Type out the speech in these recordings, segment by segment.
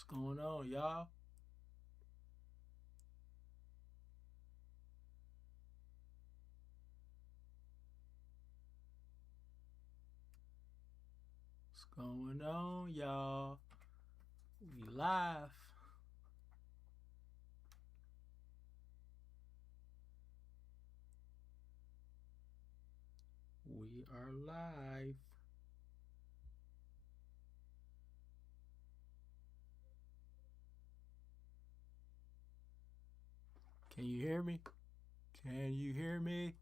What's going on, y'all? What's going on, y'all? We live. We are live. Can you hear me? Can you hear me?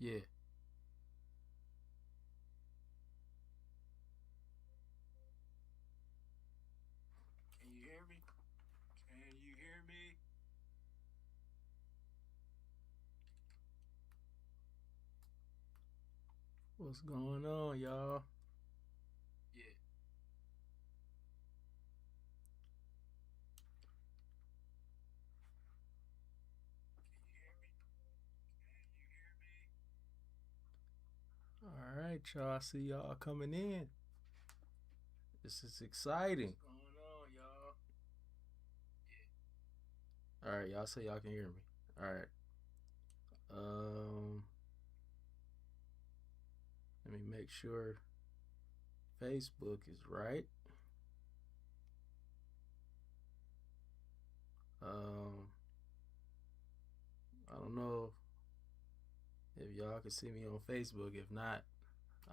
Yeah. Can you hear me? Can you hear me? What's going on, y'all? Yeah. All right, y'all. I see y'all coming in. This is exciting. What's going on, y'all? Yeah. All right, y'all say y'all can hear me. All right. Let me make sure Facebook is right. Um, I don't know if y'all can see me on Facebook. If not,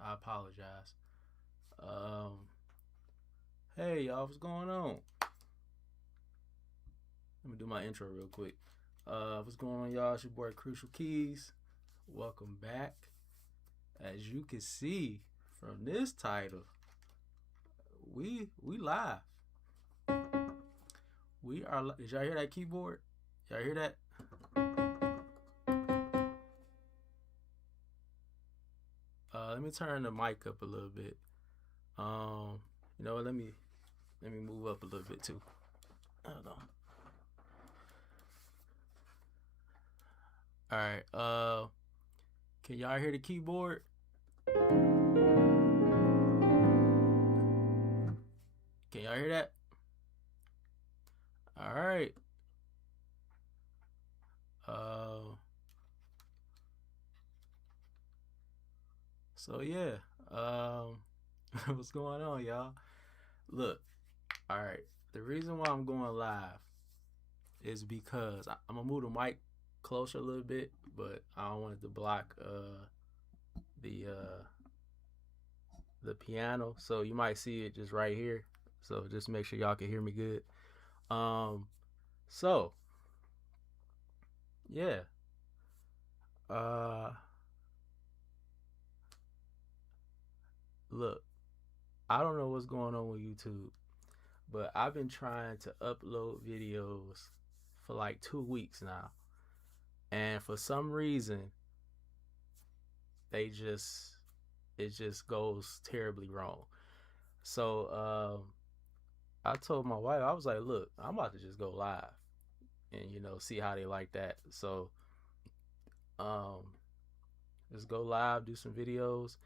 I apologize. Hey y'all, what's going on? Let me do my intro real quick. What's going on, y'all? It's your boy Crucial Keys. Welcome back. As you can see from this title, we live. We are. Did y'all hear that keyboard? Y'all hear that? Let me turn the mic up a little bit. You know what? Let me move up a little bit too. Hold on. All right. Can y'all hear the keyboard? Can y'all hear that? All right. So yeah. What's going on, y'all? Look. All right. The reason why I'm going live is because I'm gonna move the mic closer a little bit, but I don't want it to block the piano. So you might see it just right here. So just make sure y'all can hear me good. So yeah. Uh Look, I don't know what's going on with YouTube, but I've been trying to upload videos for like 2 weeks now. And for some reason, they just it just goes terribly wrong. So I told my wife, I was like, look, I'm about to just go live and see how they like that. So um just go live, do some videos.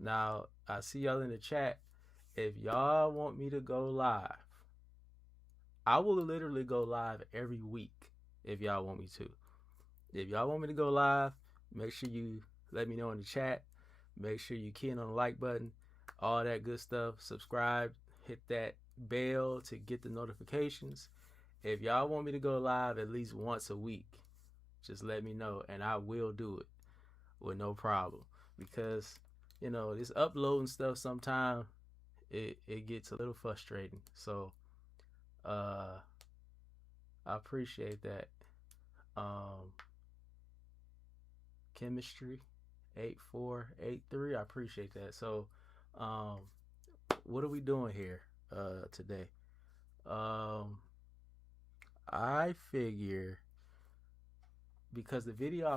Now I see y'all in the chat. If y'all want me to go live, I will literally go live every week if y'all want me to. If y'all want me to go live, make sure you let me know in the chat. Make sure you key in on the like button, all that good stuff. Subscribe, hit that bell to get the notifications. If y'all want me to go live at least once a week, just let me know and I will do it with no problem. Because, this uploading stuff sometimes it gets a little frustrating. So I appreciate that. Chemistry 8483. I appreciate that. So what are we doing here today? I figure because the video,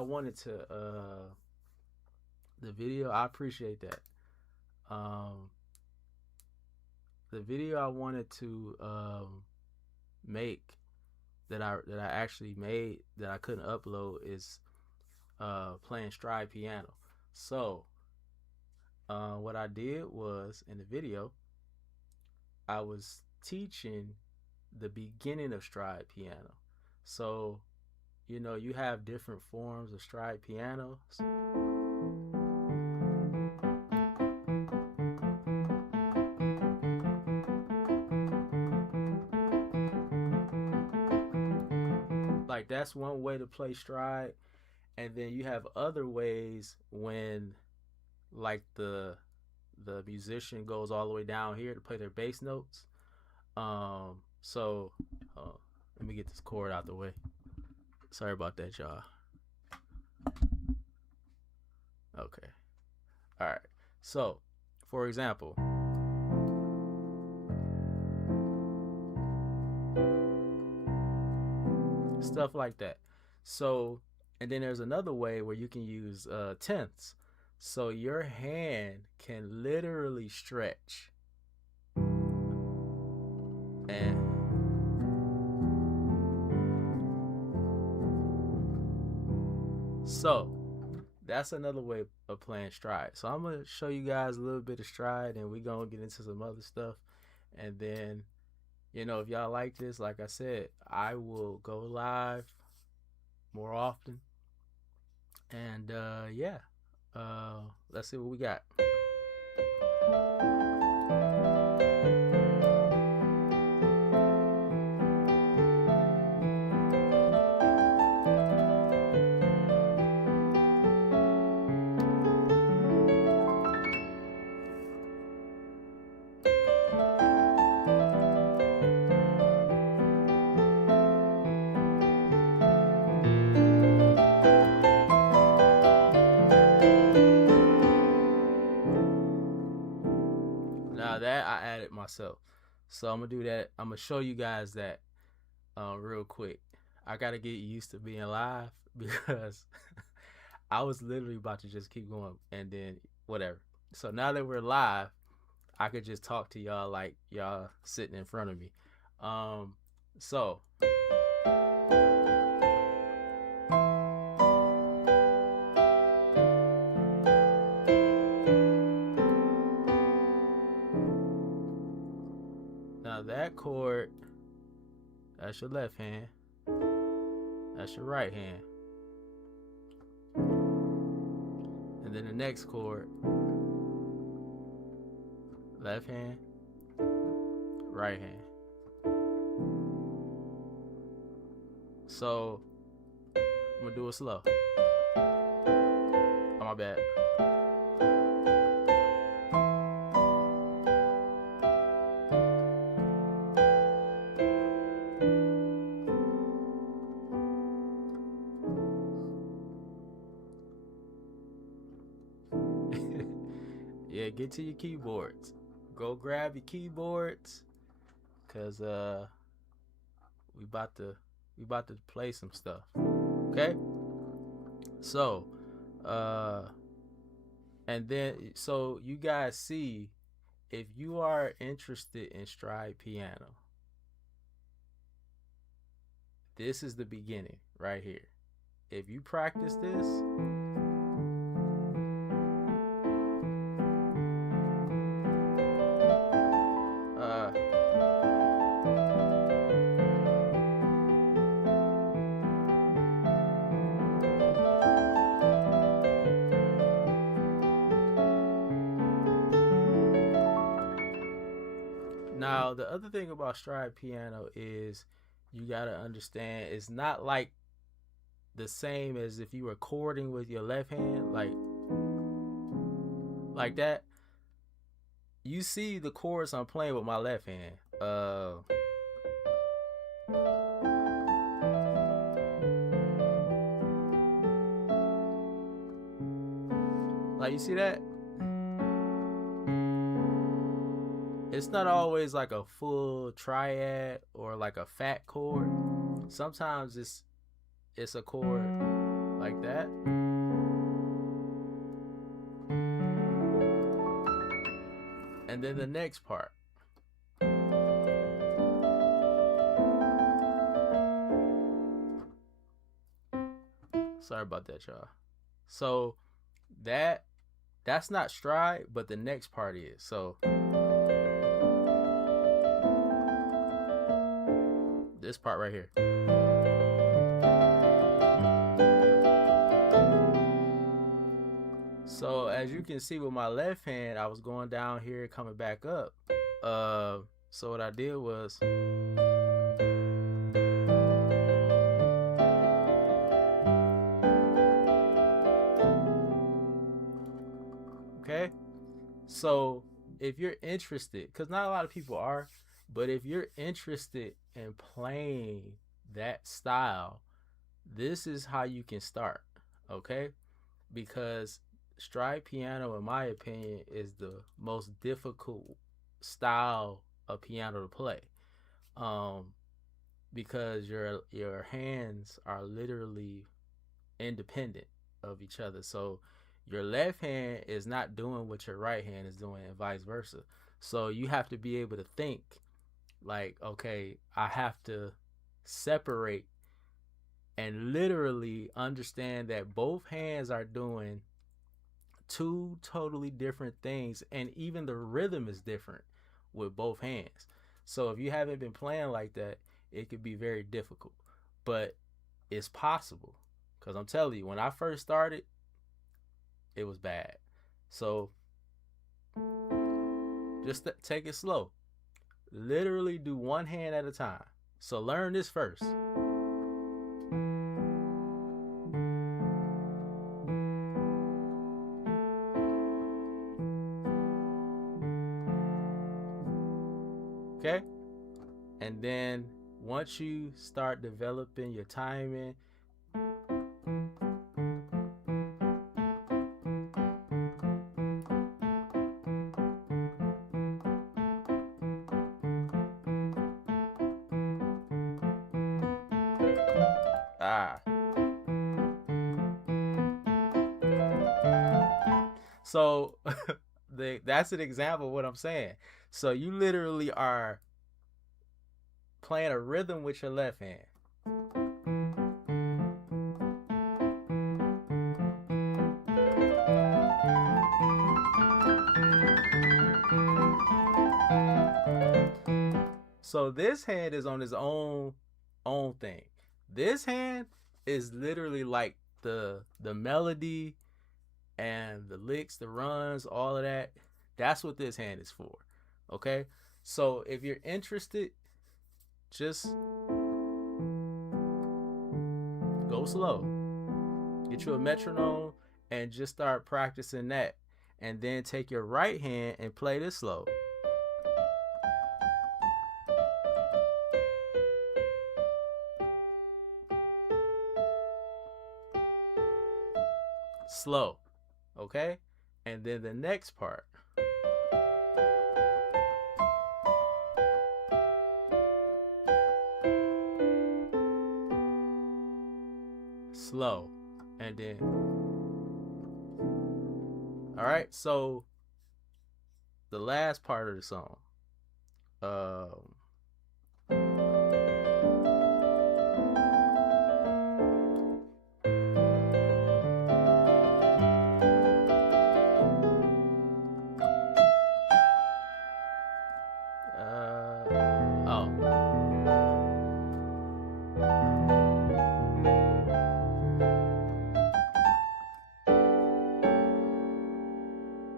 I appreciate that. The video I wanted to make that I actually made that I couldn't upload is playing stride piano. So what I did was in the video, I was teaching the beginning of stride piano. So, you know, you have different forms of stride pianos. Like that's one way to play stride, and then you have other ways when like the musician goes all the way down here to play their bass notes. So let me get this chord out the way. Sorry about that, y'all. Okay. All right. So, for example, stuff like that. So, and then there's another way where you can use tenths. So your hand can literally stretch. And so that's another way of playing stride. So I'm gonna show you guys a little bit of stride, and we're gonna get into some other stuff. And then, you know, if y'all like this, like I said, I will go live more often. And yeah, let's see what we got. Now that I added myself. So I'm gonna do that. I'm gonna show you guys that real quick. I gotta get used to being live because I was literally about to just keep going and then whatever. So now that we're live, I could just talk to y'all like y'all sitting in front of me. So now that chord, that's your left hand. That's your right hand. And then the next chord, left hand, right hand. So I'm gonna do it slow. Oh, my bad. Yeah, get to your keyboards. Go grab your keyboards, cause we about to play some stuff. Okay? So, and then so you guys see, if you are interested in stride piano, this is the beginning right here. If you practice this, now the other thing about stride piano is you gotta understand it's not like the same as if you were chording with your left hand, like that. You see the chords I'm playing with my left hand. Like you see that? It's not always like a full triad or like a fat chord. Sometimes it's a chord like that. And then the next part. Sorry about that, y'all. So that's not stride, but the next part is. So this part right here. So as you can see with my left hand, I was going down here, coming back up. So what I did was, okay. So if you're interested, because not a lot of people are, but if you're interested in playing that style, this is how you can start, okay? Because stride piano, in my opinion, is the most difficult style of piano to play, um, because your hands are literally independent of each other. So your left hand is not doing what your right hand is doing, and vice versa. So you have to be able to think like, okay, I have to separate and literally understand that both hands are doing two totally different things, and even the rhythm is different with both hands. So if you haven't been playing like that, it could be very difficult, but it's possible. Because I'm telling you, when I first started, it was bad. So just take it slow. Literally do one hand at a time. So learn this first. Okay? And then once you start developing your timing, ah. So that's an example of what I'm saying. So you literally are playing a rhythm with your left hand. So this hand is on his own thing. This hand is literally like the melody and the licks, the runs, all of that. That's what this hand is for. Okay? So if you're interested, just go slow. Get you a metronome and just start practicing that. And then take your right hand and play this slow. Slow. Okay? And then the next part. Slow. And then, all right, so the last part of the song. Oh.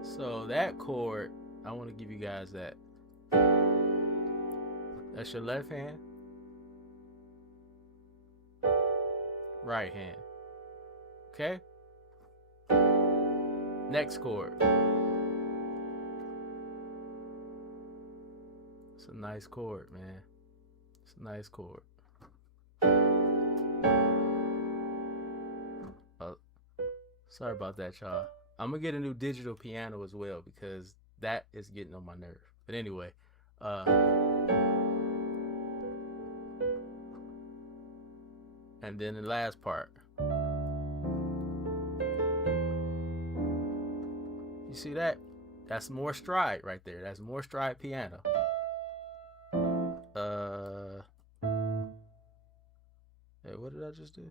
So that chord, I want to give you guys that. That's your left hand. Right hand. Okay? Next chord. It's a nice chord, man. It's a nice chord. Sorry about that, y'all. I'm gonna get a new digital piano as well because that is getting on my nerve. But anyway, and then the last part. You see that? That's more stride right there. That's more stride piano. Hey, what did I just do?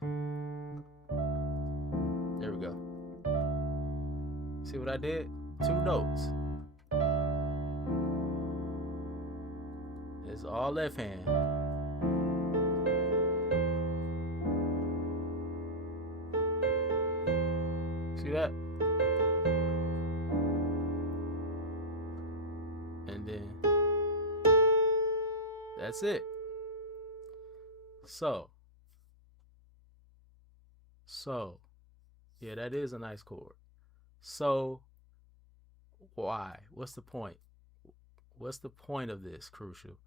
There we go. I did? Two notes. It's all left hand. See that? And then that's it. So, yeah, that is a nice chord. So, why? What's the point? What's the point of this, Crucial?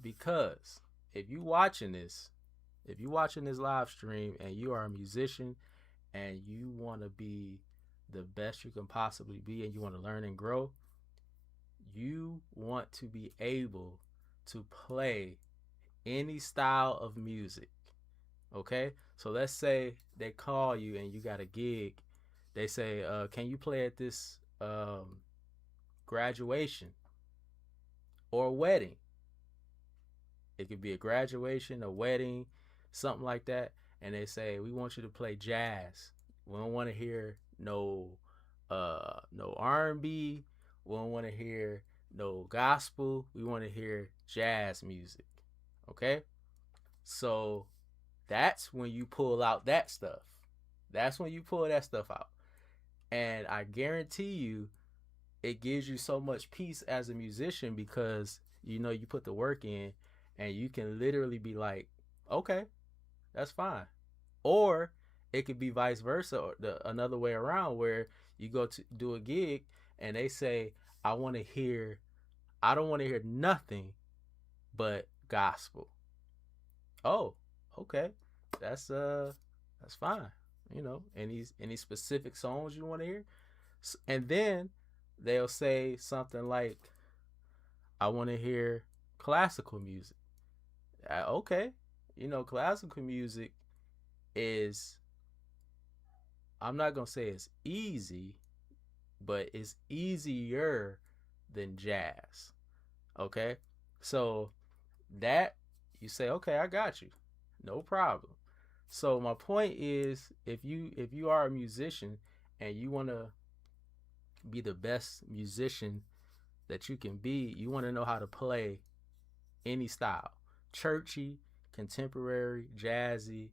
Because if you watching this live stream and you are a musician and you want to be the best you can possibly be and you want to learn and grow, you want to be able to play any style of music. Okay? So let's say they call you and you got a gig. They say, can you play at this graduation or a wedding? It could be a graduation, a wedding, something like that. And they say, we want you to play jazz. We don't want to hear no R&B. We don't want to hear no gospel. We want to hear jazz music. Okay? So that's when you pull out that stuff. That's when you pull that stuff out. And I guarantee you, it gives you so much peace as a musician because you know you put the work in and you can literally be like, okay, that's fine. Or it could be vice versa, or another way around, where you go to do a gig and they say, I don't want to hear nothing but gospel. Oh, okay. That's fine. You know, any specific songs you want to hear? And then they'll say something like, I want to hear classical music. Okay. You know, classical music is, I'm not going to say it's easy, but it's easier than jazz. Okay? So that you say, okay, I got you. No problem. So my point is, if you are a musician and you want to be the best musician that you can be, you want to know how to play any style. Churchy, contemporary, jazzy,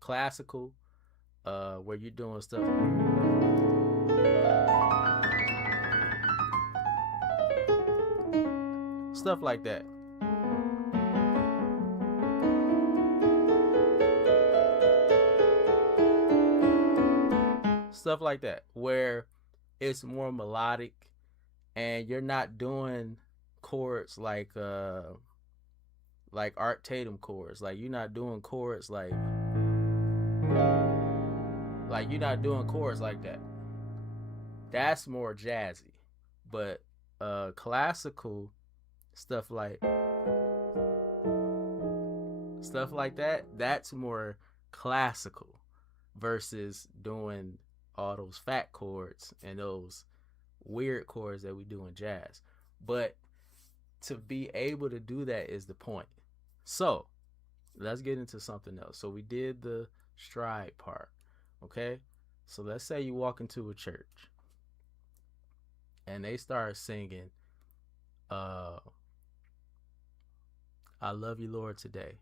classical, where you're doing stuff like that. Stuff like that, where it's more melodic and you're not doing chords like Art Tatum chords. Like you're not doing chords like you're not doing chords like that. That's more jazzy. But classical stuff like that, that's more classical versus doing all those fat chords and those weird chords that we do in jazz. But to be able to do that is the point. So let's get into something else. So we did the stride part. Okay? So let's say you walk into a church and they start singing I love you, Lord, today.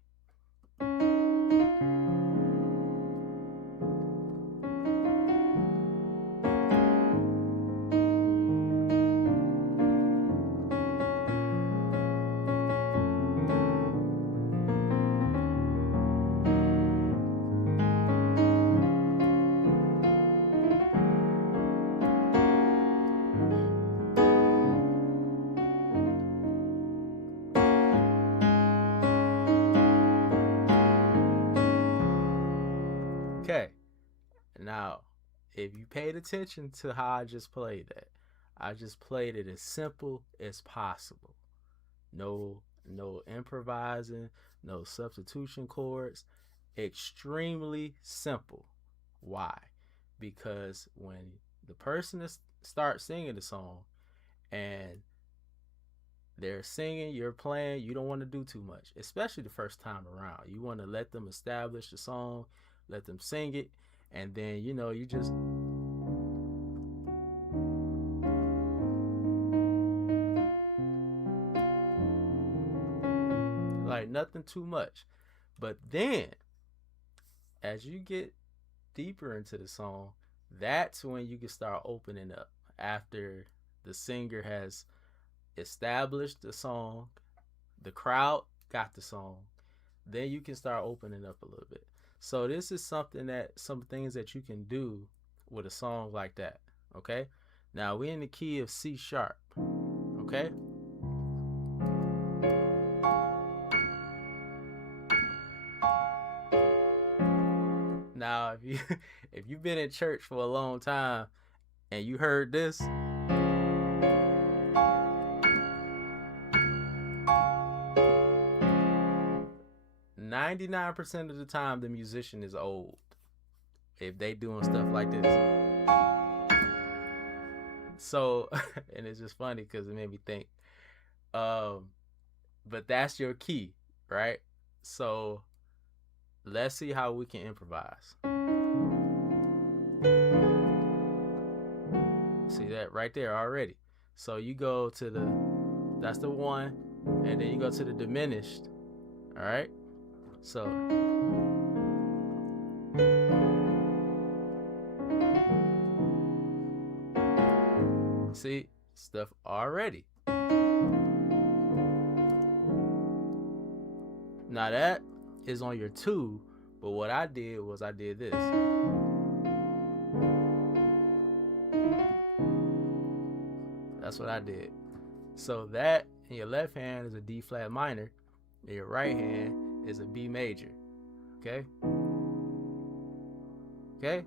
Okay. Now, if you paid attention to how I just played that, I just played it as simple as possible. No improvising, no substitution chords. Extremely simple. Why? Because when the person starts singing the song and they're singing, you're playing, you don't want to do too much, especially the first time around. You want to let them establish the song, let them sing it, and then you just like nothing too much. But then as you get deeper into the song, that's when you can start opening up after the singer has established the song, the crowd got the song, then you can start opening up a little bit. So this is some things that you can do with a song like that. Okay. Now we're in the key of C sharp. Okay. Now if you've been in church for a long time and you heard this, 99% of the time the musician is old if they doing stuff like this. So and it's just funny because it made me think. But that's your key, right? So let's see how we can improvise. See that right there already. So you go to that's the one, and then you go to the diminished. All right. So see stuff already. Now that is on your 2, but what I did was I did this. That's what I did. So that in your left hand is a D flat minor, and your right hand is a B major. Okay? Okay?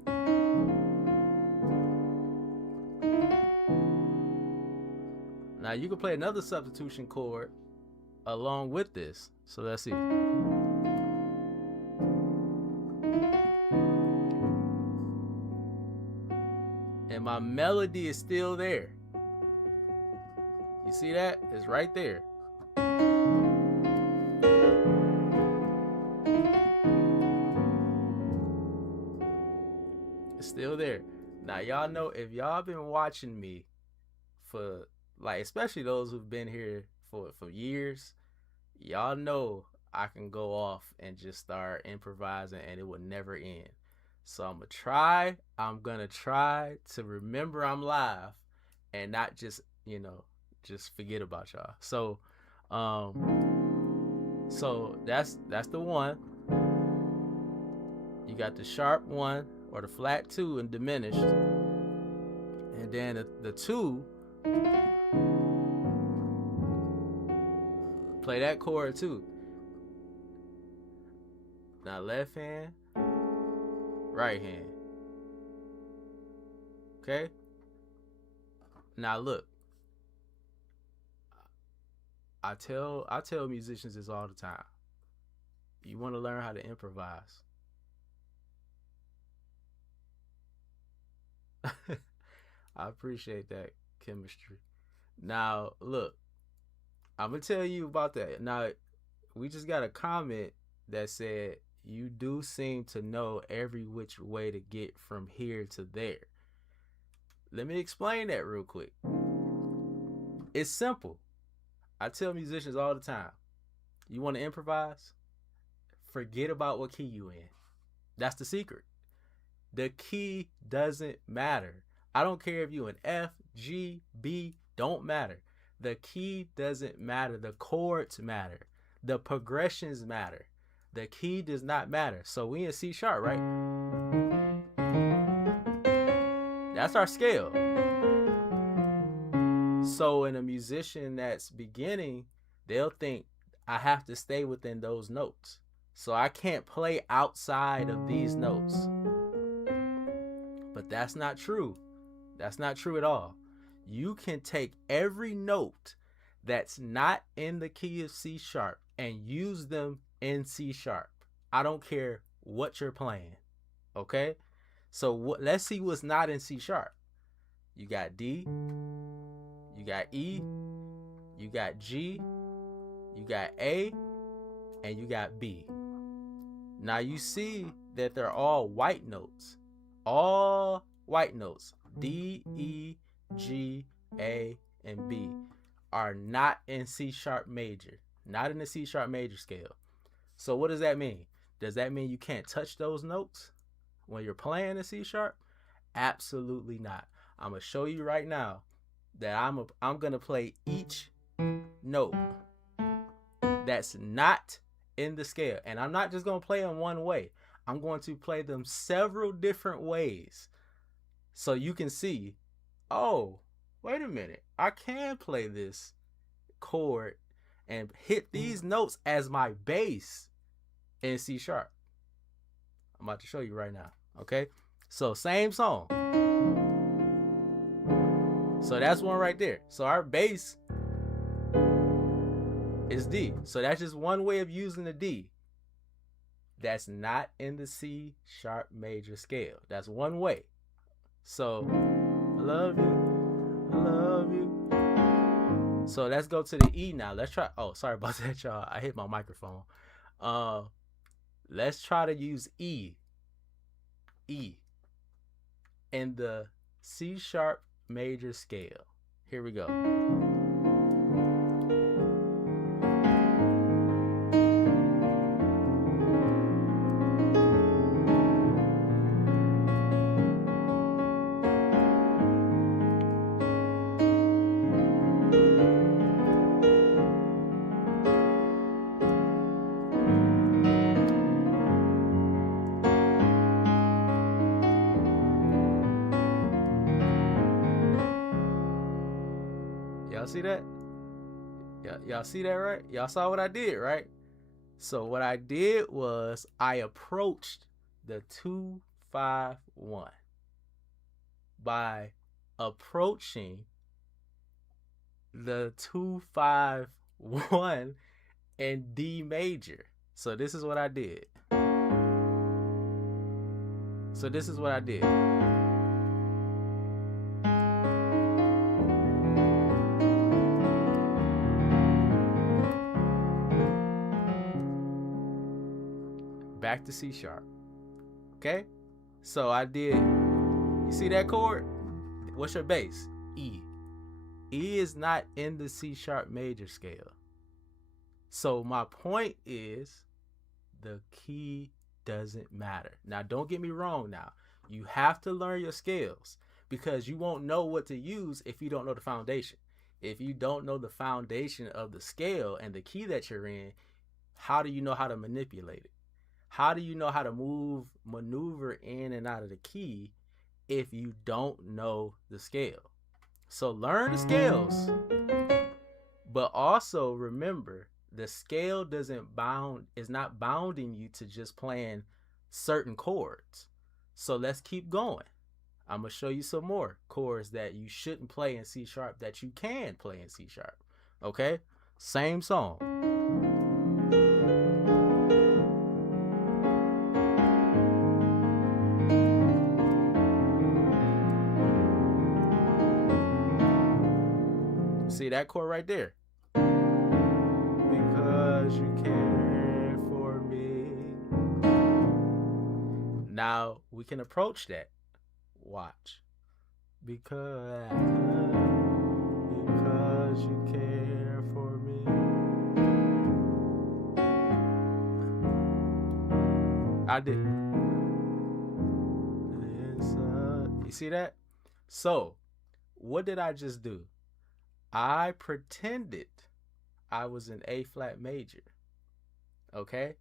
Now you can play another substitution chord along with this. So let's see. And my melody is still there. You see that? It's right there. It's still there. Now y'all know, if y'all been watching me for like, especially those who've been here for years, y'all know I can go off and just start improvising and it will never end. So I'm gonna try to remember I'm live and not just forget about y'all. So that's the one. You got the sharp 1 or the flat 2 and diminished, and then the 2, play that chord too. Now left hand, right hand. Okay? Now look. I tell musicians this all the time. You want to learn how to improvise. I appreciate that chemistry. Now, look. I'm going to tell you about that. Now, we just got a comment that said, you do seem to know every which way to get from here to there. Let me explain that real quick. It's simple. I tell musicians all the time, you want to improvise? Forget about what key you in. That's the secret. The key doesn't matter. I don't care if you in F, G, B, don't matter. The key doesn't matter. The chords matter. The progressions matter. The key does not matter. So we in C sharp, right? That's our scale. So in a musician that's beginning, they'll think I have to stay within those notes. So I can't play outside of these notes. But that's not true. That's not true at all. You can take every note that's not in the key of C sharp and use them in C sharp. I don't care what you're playing. Okay? So let's see what's not in C sharp. You got D, you got E, you got G, you got A, and you got B. Now you see that they're all white notes. All white notes. D, E, G, A, and B are not in C sharp major. Not in the C sharp major scale. So what does that mean? Does that mean you can't touch those notes when you're playing in C sharp? Absolutely not. I'm gonna show you right now that I'm gonna play each note that's not in the scale, and I'm not just gonna play them one way. I'm going to play them several different ways, so you can see. Oh, wait a minute! I can play this chord and hit these notes as my bass in C sharp. I'm about to show you right now. Okay, so same song. So that's one right there. So our bass is D. So that's just one way of using the D. That's not in the C sharp major scale. That's one way. So I love you. I love you. So let's go to the E now. Let's try. Oh, sorry about that, y'all. I hit my microphone. Let's try to use E. E in the C sharp major scale. Here we go. Y'all see that? Y'all see that, right? Y'all saw what I did, right? So what I did was I approached the 2-5-1 by approaching the 2-5-1 in D major. So this is what I did. Back to C sharp. Okay? So I did, you see that chord? What's your bass? E. E is not in the C sharp major scale. So my point is the key doesn't matter. Now don't get me wrong now. You have to learn your scales because you won't know what to use if you don't know the foundation. If you don't know the foundation of the scale and the key that you're in, how do you know how to manipulate it? How do you know how to maneuver in and out of the key if you don't know the scale? So learn the scales, but also remember the scale is not bounding you to just playing certain chords. So let's keep going. I'm gonna show you some more chords that you shouldn't play in C sharp that you can play in C sharp. Okay? Same song. See that chord right there? Because you care for me. Now we can approach that. Watch. Because you care for me. I did. You see that? So, what did I just do? I pretended I was in A flat major. Okay?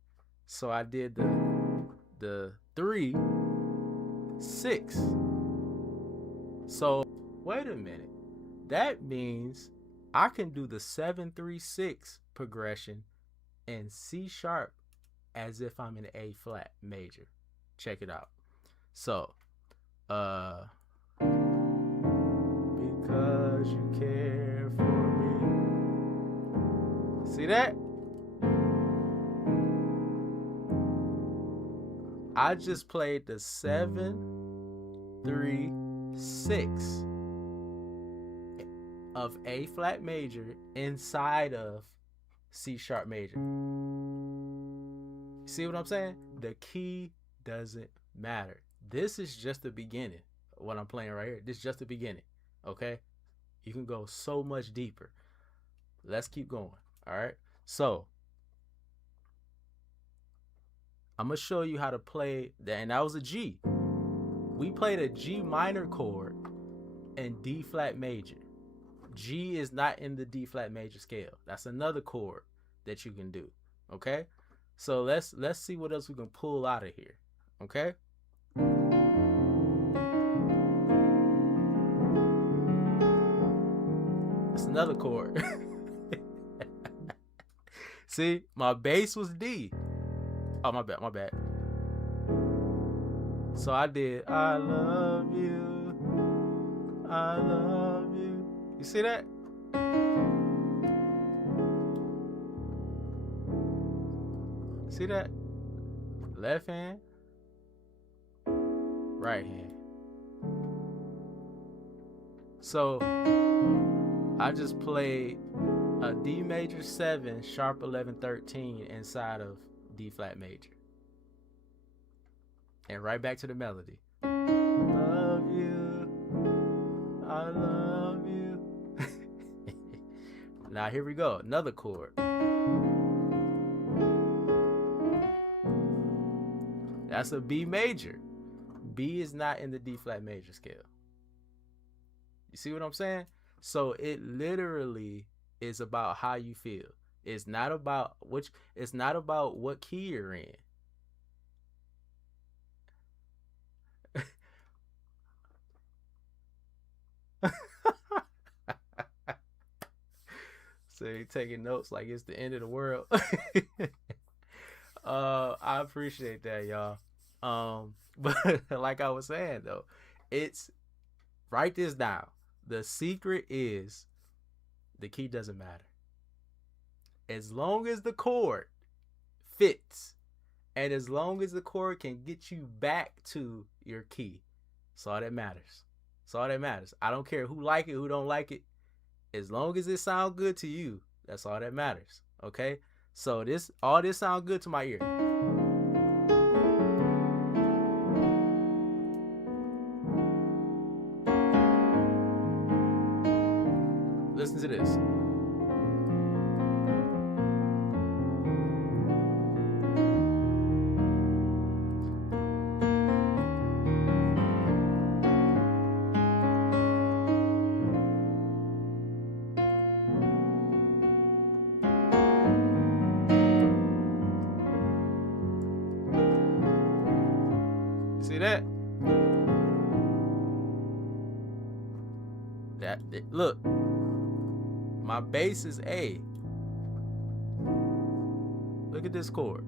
So I did the 3, 6. So wait a minute. That means I can do the 7-3-6 progression in C sharp as if I'm in A flat major. Check it out. So because you care for me. See that? I just played the 7-3-6 of A flat major inside of C sharp major. See what I'm saying? The key doesn't matter. This is just the beginning. What I'm playing right here. This is just the beginning. Okay? You can go so much deeper. Let's keep going. All right? So, I'm going to show you how to play that. And that was a G. We played a G minor chord and D flat major. G is not in the D flat major scale. That's another chord that you can do. Okay? So let's see what else we can pull out of here. Okay? That's another chord. See, my bass was D. Oh, my bad. So I did, I love you. You see that? See that? Left hand, right hand. So I just played a D major 7, sharp 11, 13 inside of D flat major. And right back to the melody. Love you, I love you. Now here we go, another chord. That's a B major. B is not in the D flat major scale. You see what I'm saying? So it literally is about how you feel. It's not about what key you're in. So you're taking notes like it's the end of the world. I appreciate that, y'all. But like I was saying though, it's, write this down. The secret is the key doesn't matter. As long as the chord fits, and as long as the chord can get you back to your key, that's all that matters. That's all that matters. I don't care who like it, who don't like it. As long as it sounds good to you, that's all that matters. Okay? So all this sounds good to my ear. Listen to this. See that? Look. My bass is A. Look at this chord.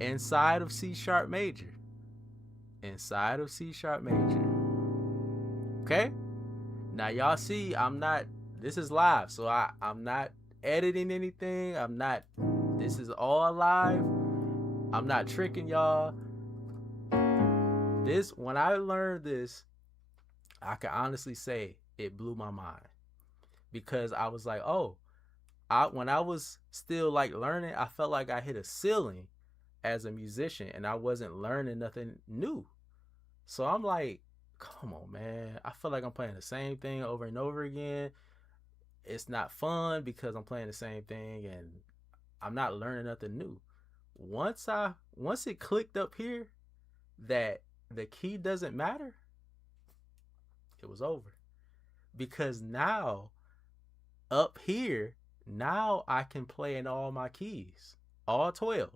Inside of C sharp major. Inside of C sharp major. Okay? Now y'all see this is live, so I'm not editing anything. This is all live. I'm not tricking y'all. When I learned this, I can honestly say it blew my mind. Because I was like, when I was still like learning, I felt like I hit a ceiling as a musician and I wasn't learning nothing new. So I'm like, come on, man. I feel like I'm playing the same thing over and over again. It's not fun because I'm playing the same thing and I'm not learning nothing new. Once it clicked up here that the key doesn't matter, it was over. Because now, up here, now I can play in all my keys, all 12.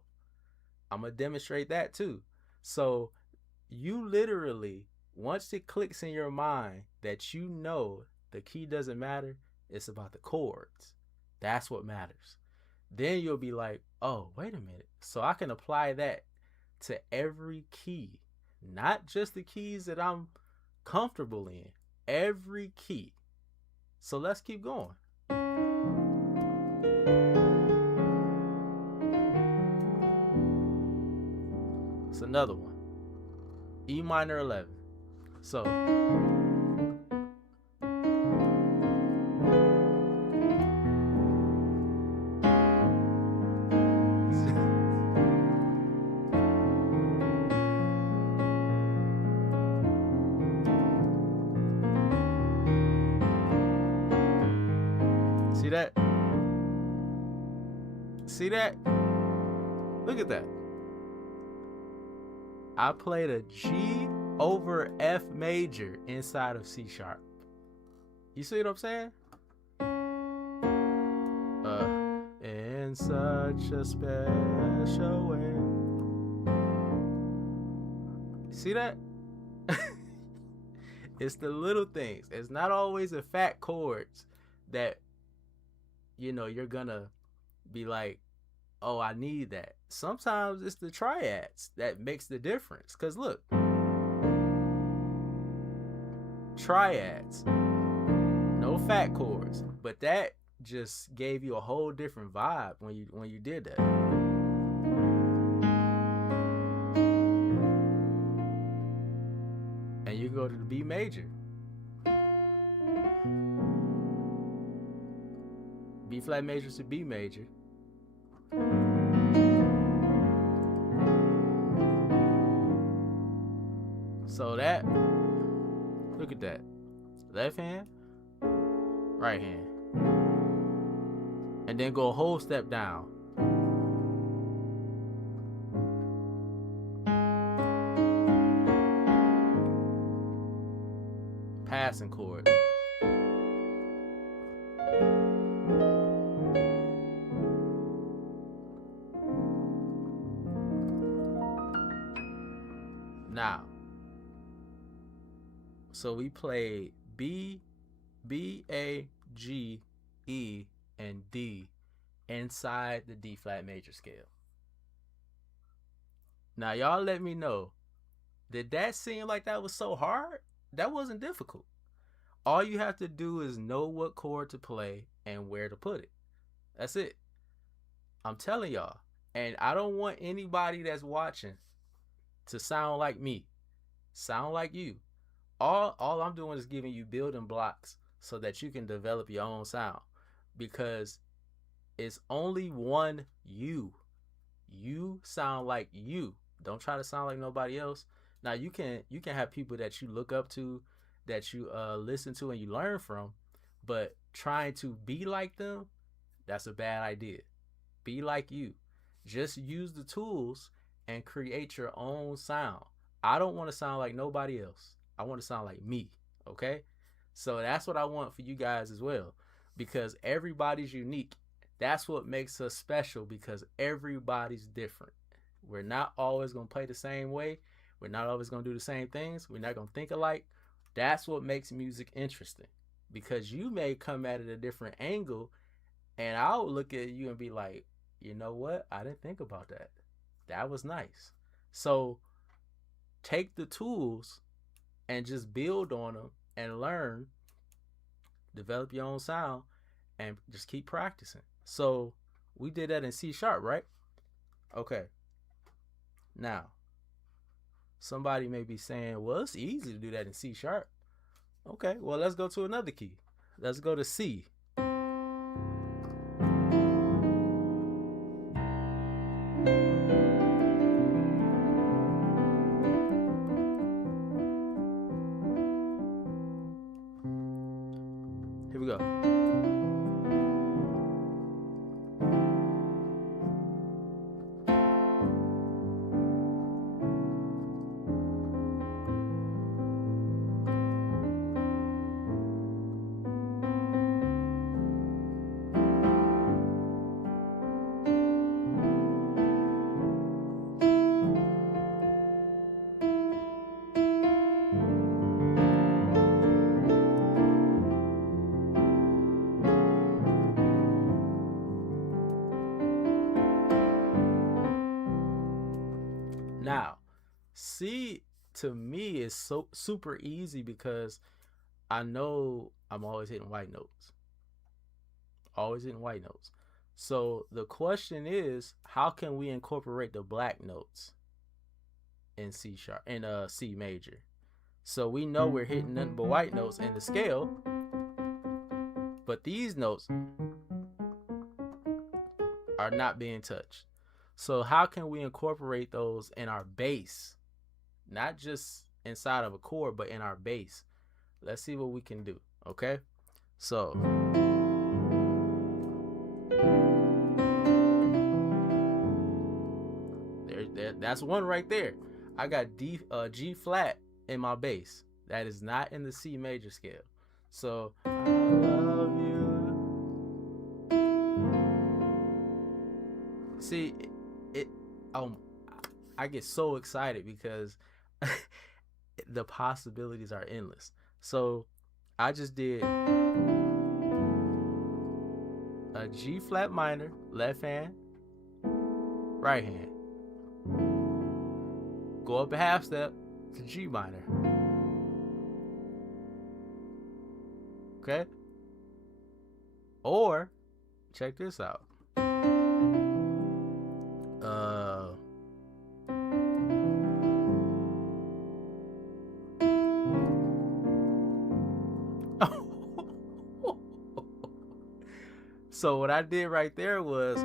I'm going to demonstrate that too. So you literally, once it clicks in your mind that you know the key doesn't matter, it's about the chords. That's what matters. Then you'll be like, oh, wait a minute. So I can apply that to every key, not just the keys that I'm comfortable in, every key. So let's keep going. It's another one. E minor 11. So that? See that? Look at that. I played a G over F major inside of C sharp. You see what I'm saying? In such a special way. See that? It's the little things. It's not always the fat chords that, you know, you're gonna be like, oh, I need that. Sometimes it's the triads that makes the difference. Cause look, triads, no fat chords, but that just gave you a whole different vibe when you did that. And you go to the B major. B flat major to B major. So that, look at that. Left hand, right hand. And then go a whole step down. Passing chord. Now, so we played B, A, G, E, and D inside the D flat major scale. Now, y'all let me know, did that seem like that was so hard? That wasn't difficult. All you have to do is know what chord to play and where to put it. That's it. I'm telling y'all. And I don't want anybody that's watching to sound like me. Sound like you. All I'm doing is giving you building blocks so that you can develop your own sound. Because it's only one you. You sound like you. Don't try to sound like nobody else. Now you can have people that you look up to, that you listen to and you learn from, but trying to be like them, that's a bad idea. Be like you. Just use the tools and create your own sound. I don't want to sound like nobody else. I want to sound like me, okay? So that's what I want for you guys as well, because everybody's unique. That's what makes us special, because everybody's different. We're not always going to play the same way. We're not always going to do the same things. We're not going to think alike. That's what makes music interesting, because you may come at it a different angle, and I'll look at you and be like, you know what? I didn't think about that. That was nice. So take the tools and just build on them and learn, develop your own sound, and just keep practicing. So we did that in C sharp, right? Okay. Now, somebody may be saying, well, it's easy to do that in C sharp. Okay, well, let's go to another key. Let's go to C. Here we go. Now, C to me is so super easy because I know I'm always hitting white notes. Always hitting white notes. So the question is, how can we incorporate the black notes in C sharp, in C major? So we know we're hitting nothing but white notes in the scale, but these notes are not being touched. So how can we incorporate those in our bass? Not just inside of a chord, but in our bass. Let's see what we can do, okay? So That's one right there. I got G flat in my bass. That is not in the C major scale. So I love you. See, it I get so excited because the possibilities are endless. So I just did a G flat minor, left hand, right hand. Go up a half step to G minor. Okay? Or check this out. So what I did right there was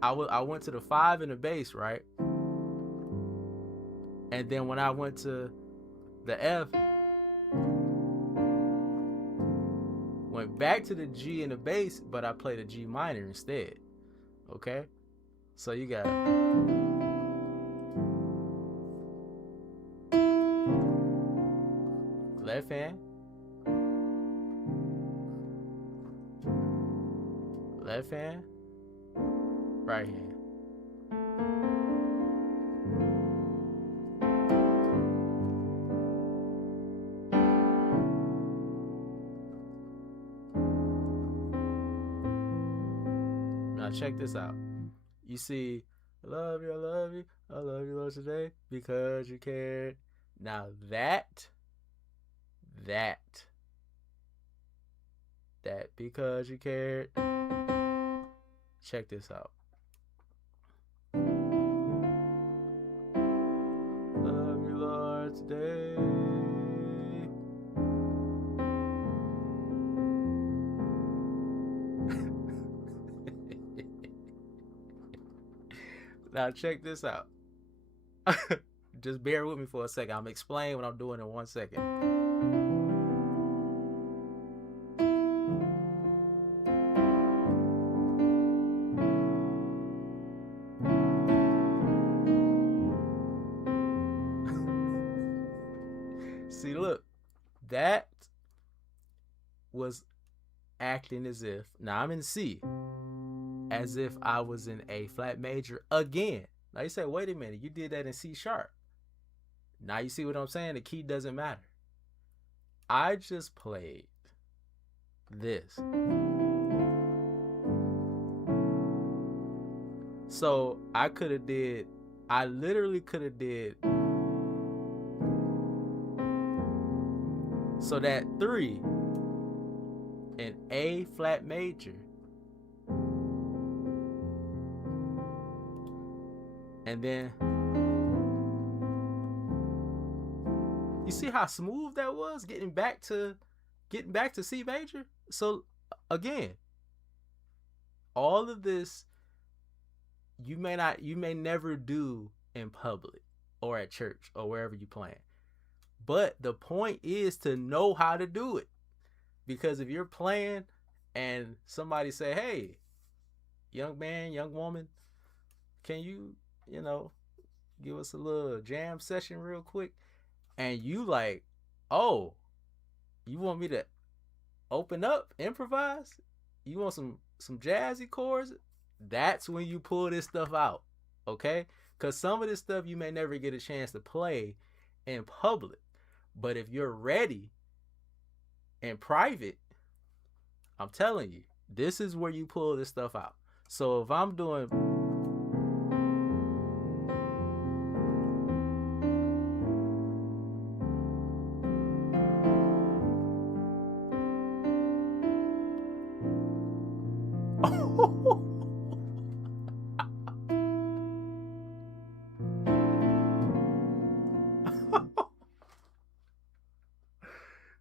I went to the 5 in the bass, right? And then when I went to the F, went back to the G in the bass, but I played a G minor instead. Okay? So you got left hand, left hand, right hand. Now check this out. You see, I love you, I love you, I love you, Lord, today because you cared. Now that because you cared. Check this out. Love you, Lord, today. Now check this out. Just bear with me for a second. I'm gonna explain what I'm doing in 1 second. See, look, that was acting as if, now I'm in C, as if I was in A flat major again. Now you say, wait a minute, you did that in C sharp. Now you see what I'm saying? The key doesn't matter. I just played this. So I literally could have did, so that 3 in A flat major, and then you see how smooth that was getting back to C major. So again, all of this you may never do in public or at church or wherever you playing. But the point is to know how to do it. Because if you're playing and somebody say, hey, young man, young woman, can you, give us a little jam session real quick? And you like, oh, you want me to open up, improvise? You want some jazzy chords? That's when you pull this stuff out, okay? Because some of this stuff you may never get a chance to play in public. But if you're ready in private, I'm telling you, this is where you pull this stuff out. So if I'm doing...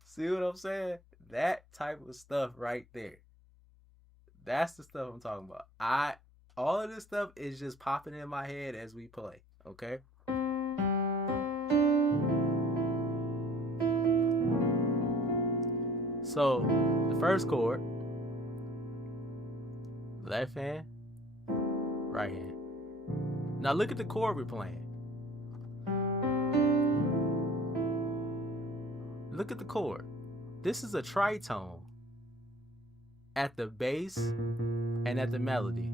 See what I'm saying? That type of stuff right there. That's the stuff I'm talking about. All of this stuff is just popping in my head as we play, okay? So, the first chord, left hand, right hand. Now look at the chord we're playing. Look at the chord. This is a tritone at the bass and at the melody.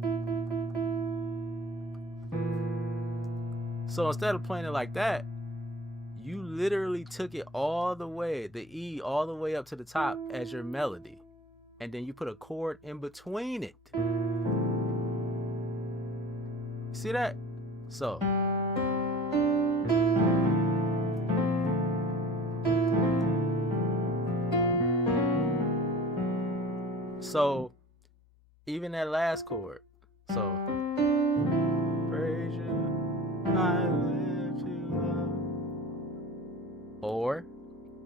So instead of playing it like that, you literally took it all the way, the E all the way up to the top as your melody. And then you put a chord in between it. See that? So even that last chord. So praise you, I lift you up. Or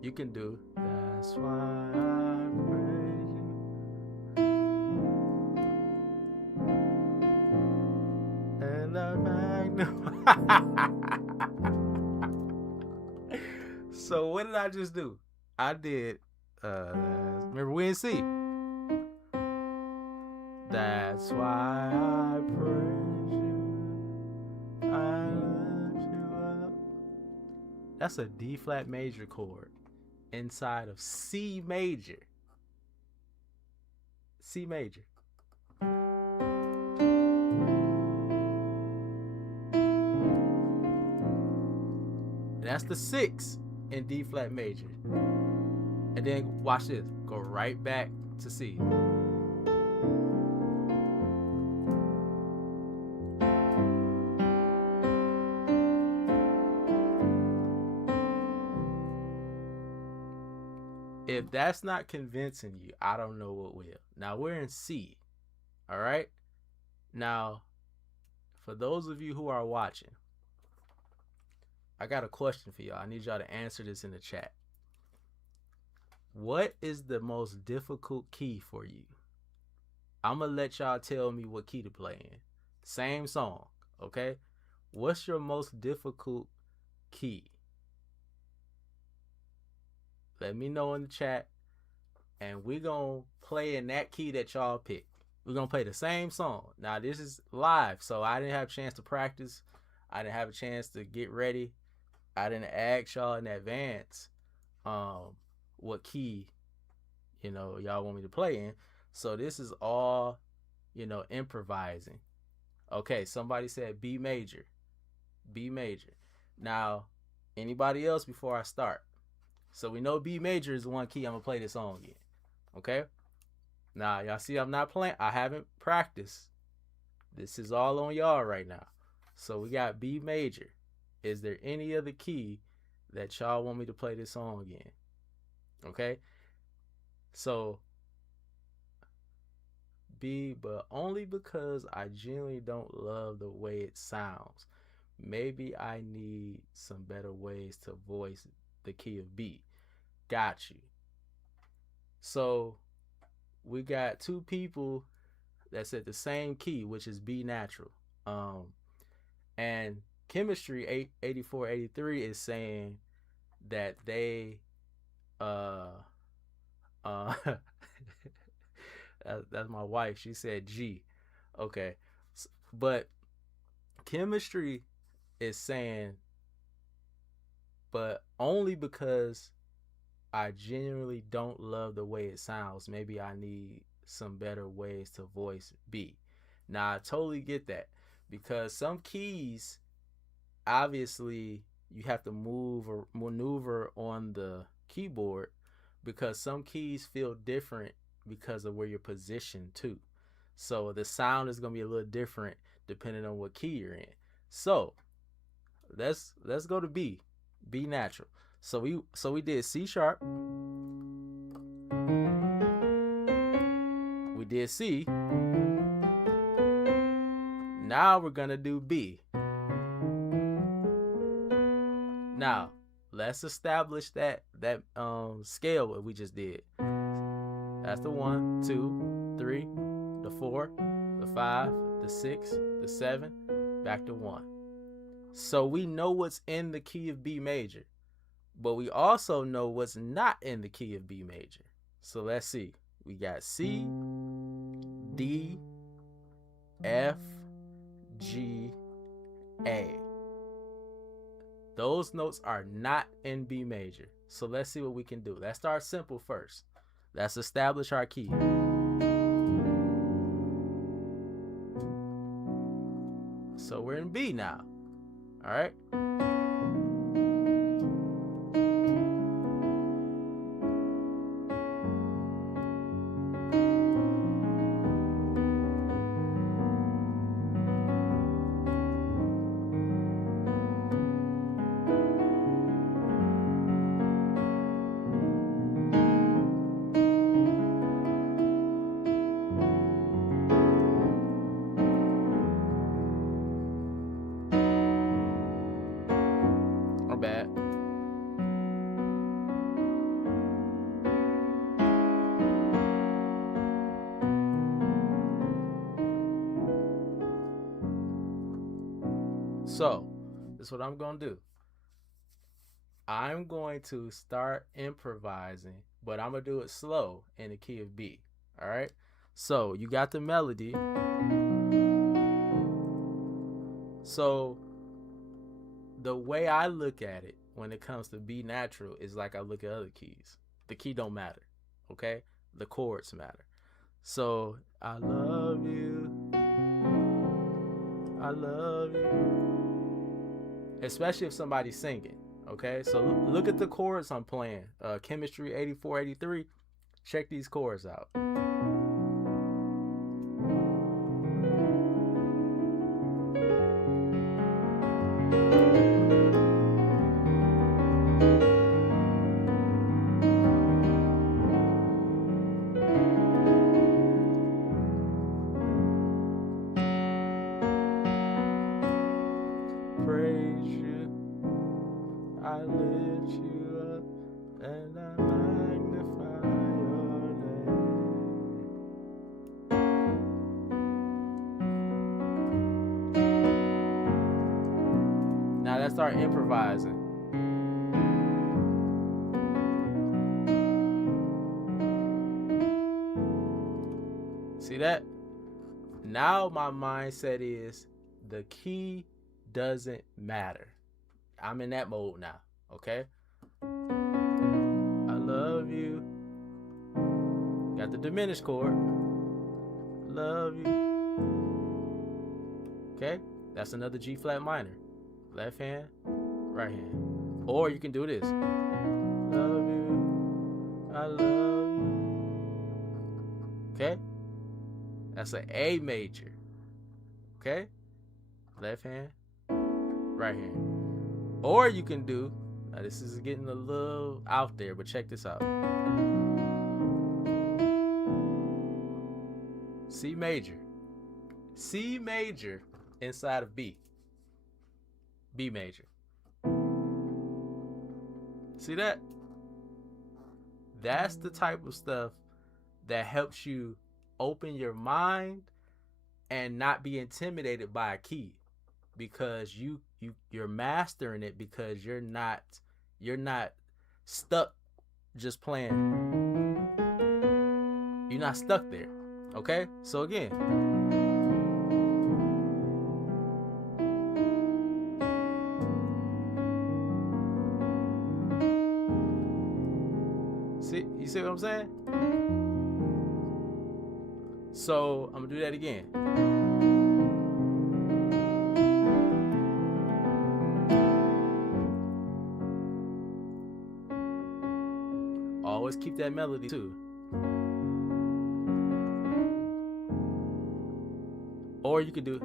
you can do that's why I praise you. And I magnify. So what did I just do? I did remember we in C. That's why I praise you, I lift you up. That's a D flat major chord inside of C major. C major. That's the 6 in D flat major. And then watch this. Go right back to C. If that's not convincing you, I don't know what will. Now we're in C. All right. Now, for those of you who are watching, I got a question for y'all. I need y'all to answer this in the chat. What is the most difficult key for you? I'm going to let y'all tell me what key to play in. Same song, okay? What's your most difficult key? Let me know in the chat, and we're going to play in that key that y'all pick. We're going to play the same song. Now, this is live, so I didn't have a chance to practice. I didn't have a chance to get ready. I didn't ask y'all in advance what key, y'all want me to play in. So this is all, improvising. Okay, somebody said B major. B major. Now, anybody else before I start? So we know B major is the one key I'm going to play this song in. Okay? Now, y'all see I'm not playing. I haven't practiced. This is all on y'all right now. So we got B major. Is there any other key that y'all want me to play this song in? Okay? So, B, but only because I genuinely don't love the way it sounds. Maybe I need some better ways to voice the key of B. Got you. So we got two people that said the same key, which is B natural. And Chemistry 8483 is saying that they that's my wife. She said G. Okay. But Chemistry is saying, but only because I genuinely don't love the way it sounds. Maybe I need some better ways to voice B. Now, I totally get that, because some keys, obviously, you have to move or maneuver on the keyboard, because some keys feel different because of where you're positioned too. So the sound is going to be a little different depending on what key you're in. So let's go to B. B natural. So we did C sharp. We did C. Now we're gonna do B. Now let's establish that scale that we just did. That's the 1, 2, 3, the 4, the 5, the 6, the 7, back to 1. So we know what's in the key of B major, but we also know what's not in the key of B major. So let's see. We got C, D, F, G, A. Those notes are not in B major. So let's see what we can do. Let's start simple first. Let's establish our key. So we're in B now. All right. Bad. So, this is what I'm going to do. I'm going to start improvising, but I'm going to do it slow in the key of B. All right? So, you got the melody. So, the way I look at it when it comes to B natural is like I look at other keys. The key don't matter, okay? The chords matter. So, I love you. I love you. Especially if somebody's singing, okay? So look at the chords I'm playing. Chemistry 84, 83. Check these chords out. Praise you, I lift you up, and I magnify your name. Now let's start improvising. See that? Now my mindset is the key doesn't matter. I'm in that mode now, okay? I love you. Got the diminished chord. Love you. Okay? That's another G flat minor. Left hand, right hand. Or you can do this. Love you. I love you. Okay? That's an A major. Okay? Left hand, right hand. Or you can do, now this is getting a little out there, but check this out. C major. C major inside of B. B major. See that? That's the type of stuff that helps you open your mind and not be intimidated by a key, because you're mastering it, because you're not stuck just playing. You're not stuck there. Okay? So again, you see what I'm saying? So I'm gonna do that again. Always keep that melody too. Or you could do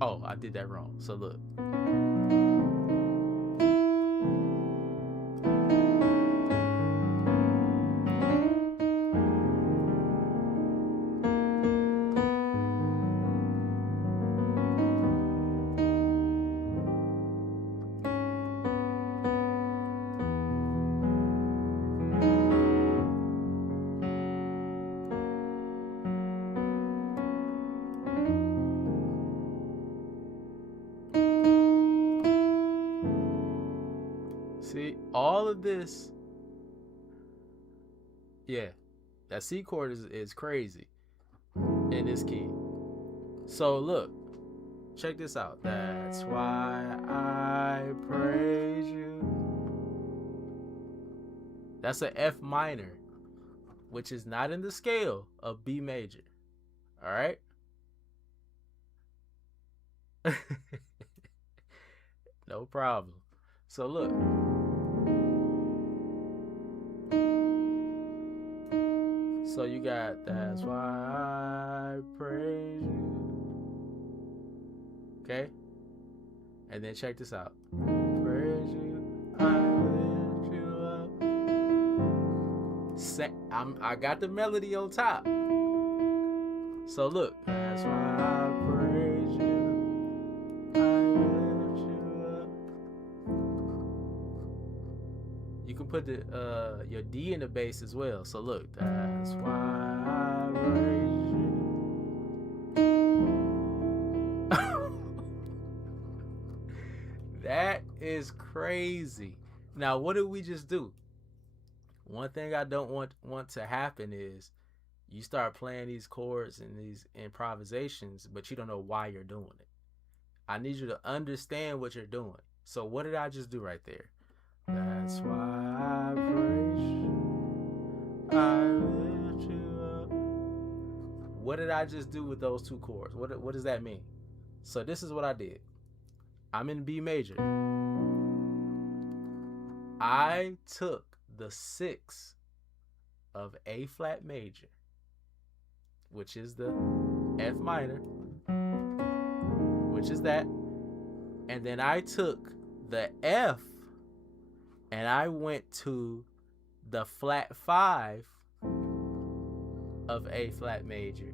oh, I did that wrong. So look. See, all of this, yeah, That C chord is crazy in this key. So look, check this out. That's why I praise you. That's an F minor, which is not in the scale of B major. All right? No problem. So look. So you got that's why I praise you. Okay? And then check this out. Praise you, I lift you up. I got the melody on top. So look, that's why I praise you, I lift you up. You can put the your D in the bass as well. So look, that's why I praise you. That is crazy. Now, what did we just do? One thing I don't want to happen is you start playing these chords and these improvisations, but you don't know why you're doing it. I need you to understand what you're doing. So what did I just do right there? That's why I praise you, I lift you up. What did I just do with those two chords? What does that mean? So this is what I did. I'm in B major. I took the 6 of A flat major, which is the F minor, which is that. And then I took the F and I went to the flat 5 of A flat major,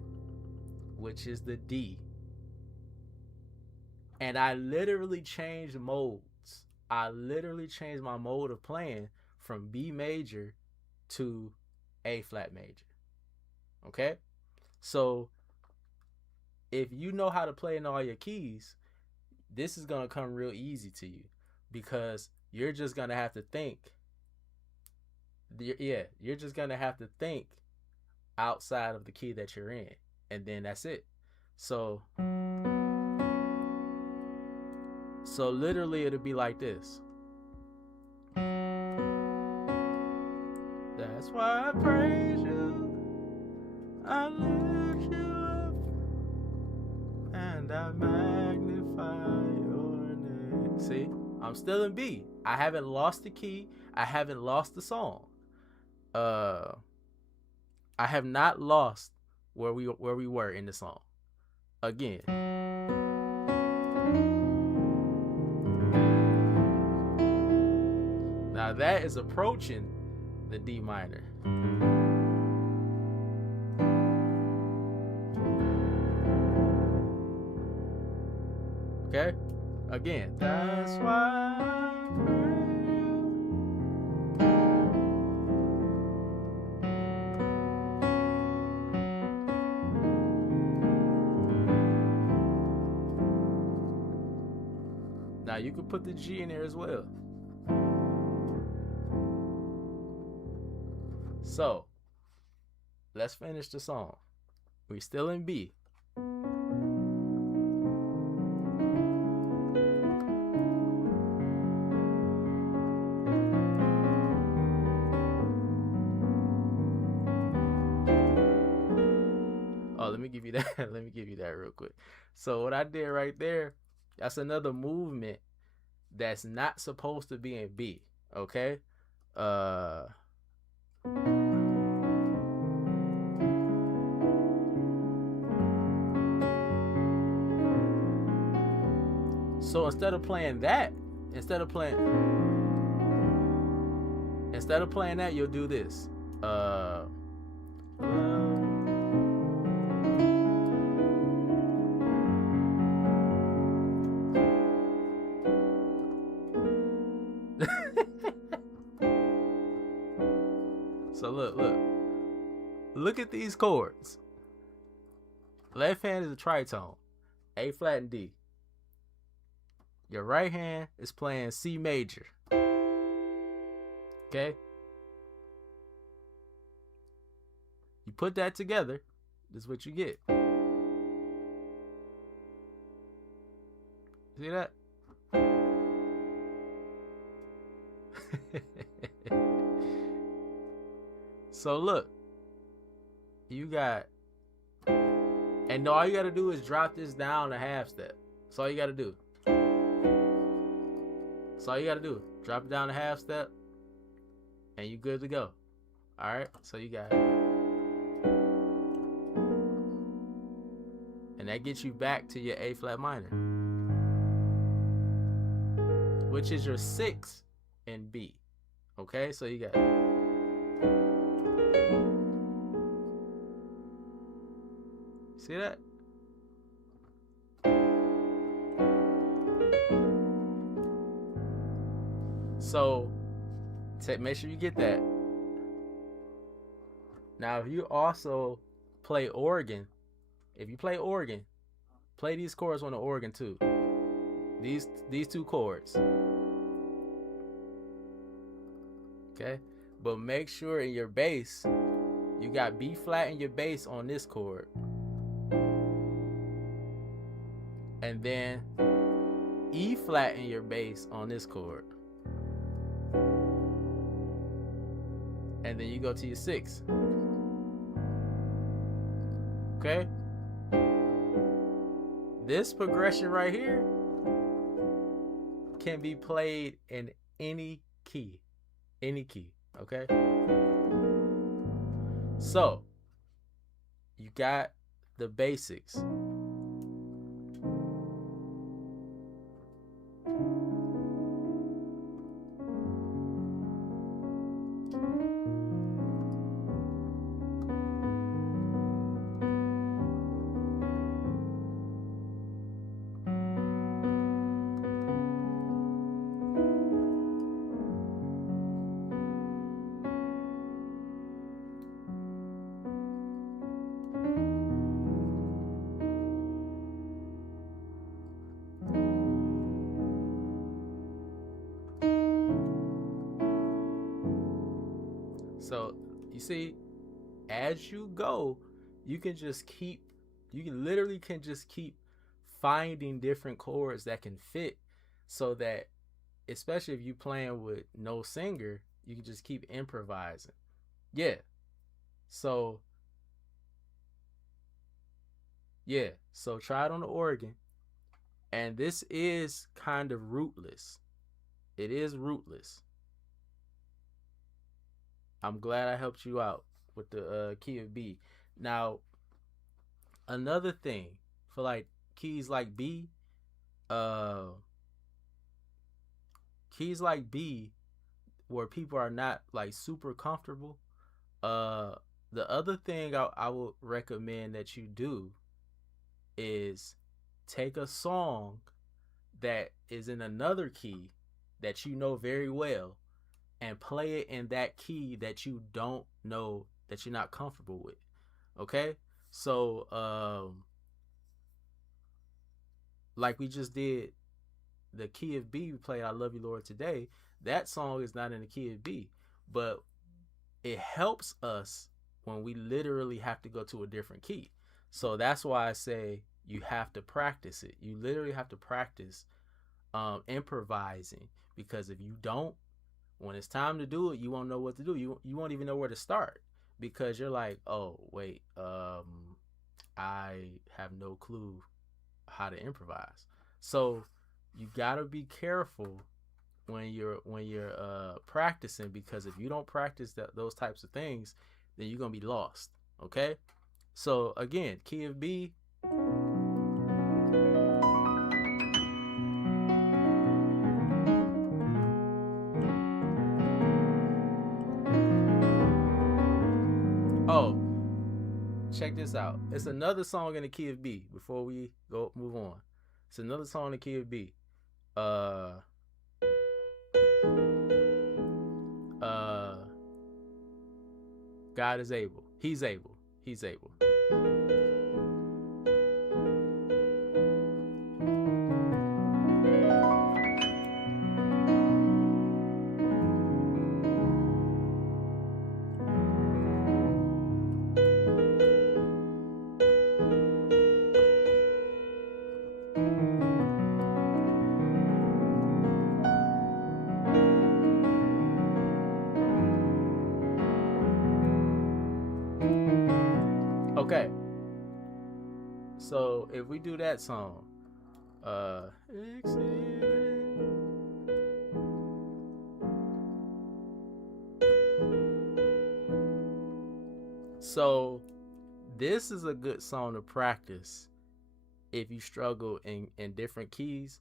which is the D. And I literally changed modes. I literally changed my mode of playing from B major to A flat major. Okay? So if you know how to play in all your keys, this is going to come real easy to you because you're just going to have to think. You're just going to have to think outside of the key that you're in. And then that's it. So literally it'll be like this. That's why I praise you, I lift you up, and I magnify your name. See, I'm still in B. I haven't lost the key. I haven't lost the song. I have not lost where we were in the song. Again. Now that is approaching the D minor. Okay? Again, that's why I praise you. Now you can put the G in there as well. So, let's finish the song. We're still in B. Oh, let me give you that. Let me give you that real quick. So what I did right there, that's another movement that's not supposed to be in B. Okay? So instead of playing that, you'll do this. So look at these chords. Left hand is a tritone, A flat and D. Your right hand is playing C major. Okay? You put that together, this is what you get. See that? So look, you got, and all you gotta do is drop this down a half step. That's all you gotta do. That's all you gotta do. Drop it down a half step, and you good to go. All right. So you got it, and that gets you back to your A flat minor, which is your 6 in B. Okay. So you got it. See that? So make sure you get that. Now, if you also play organ, play these chords on the organ too. These two chords. Okay? But make sure in your bass, you got B flat in your bass on this chord. And then E flat in your bass on this chord. And then you go to your 6. Okay? This progression right here can be played in any key. Any key. Okay? So, you got the basics. So you see, as you go, you can literally just keep finding different chords that can fit, so that, especially if you're playing with no singer, you can just keep improvising. Yeah. So try it on the organ. And this is kind of rootless. It is rootless. I'm glad I helped you out with the key of B. Now, another thing for like keys like B, where people are not like super comfortable, the other thing I would recommend that you do is take a song that is in another key that you know very well, and play it in that key that you don't know, that you're not comfortable with. Okay? So like we just did the key of B, we played I Love You Lord Today. That song is not in the key of B, but it helps us when we literally have to go to a different key. So that's why I say you have to practice it. You literally have to practice improvising, because if you don't, when it's time to do it, you won't know what to do. You won't even know where to start, because you're like, oh wait, I have no clue how to improvise. So you gotta be careful when you're practicing, because if you don't practice those types of things, then you're gonna be lost. Okay? So again, key of B. Oh, check this out. It's another song in the key of B before we move on. It's another song in the key of B. God is able. He's able. He's able. So if we do that song, so this is a good song to practice if you struggle in different keys.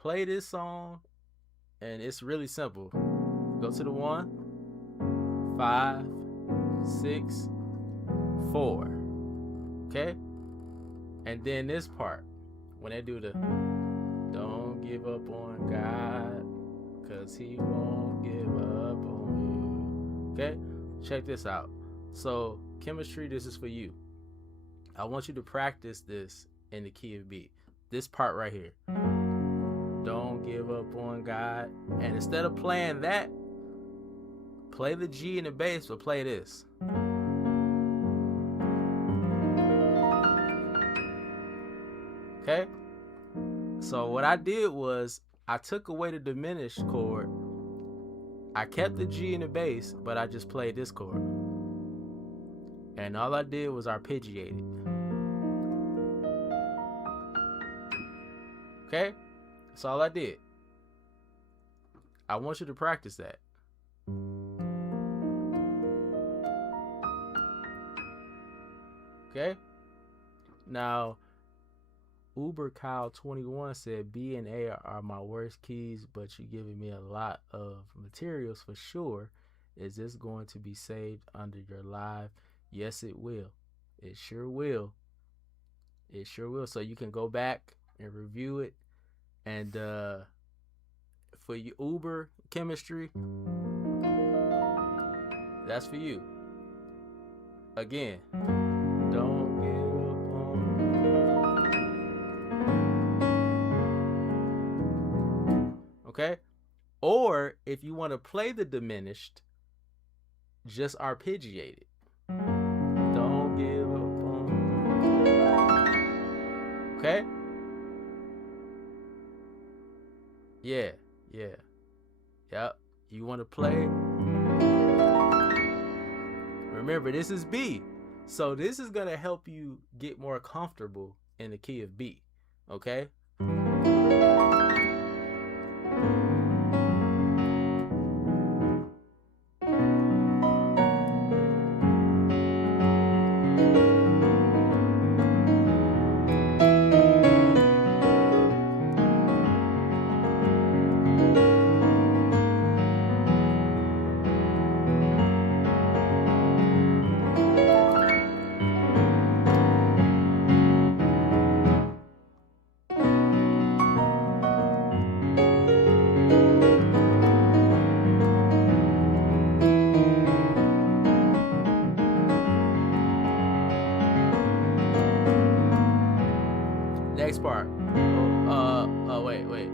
Play this song, and it's really simple. Go to the 1, 5, 6, 4. Okay? And then this part, when they do the don't give up on God, cause he won't give up on you. Okay? Check this out. So, chemistry, this is for you. I want you to practice this in the key of B. This part right here. Don't give up on God. And instead of playing that, play the G in the bass, but play this. Okay? So what I did was I took away the diminished chord. I kept the G in the bass, but I just played this chord. And all I did was arpeggiate it. Okay? That's all I did. I want you to practice that. Okay? Now, Uber Kyle 21 said B and A are my worst keys, but you're giving me a lot of materials for sure. Is this going to be saved under your live? Yes, it will. It sure will. It sure will. So you can go back and review it. And for you Uber chemistry, that's for you. Again, don't give up on. Okay? Or if you want to play the diminished, just arpeggiate it. Don't give up on. Okay? Yeah. Yep. You want to play? Remember, this is B. So this is going to help you get more comfortable in the key of B. Okay? Next part. Wait.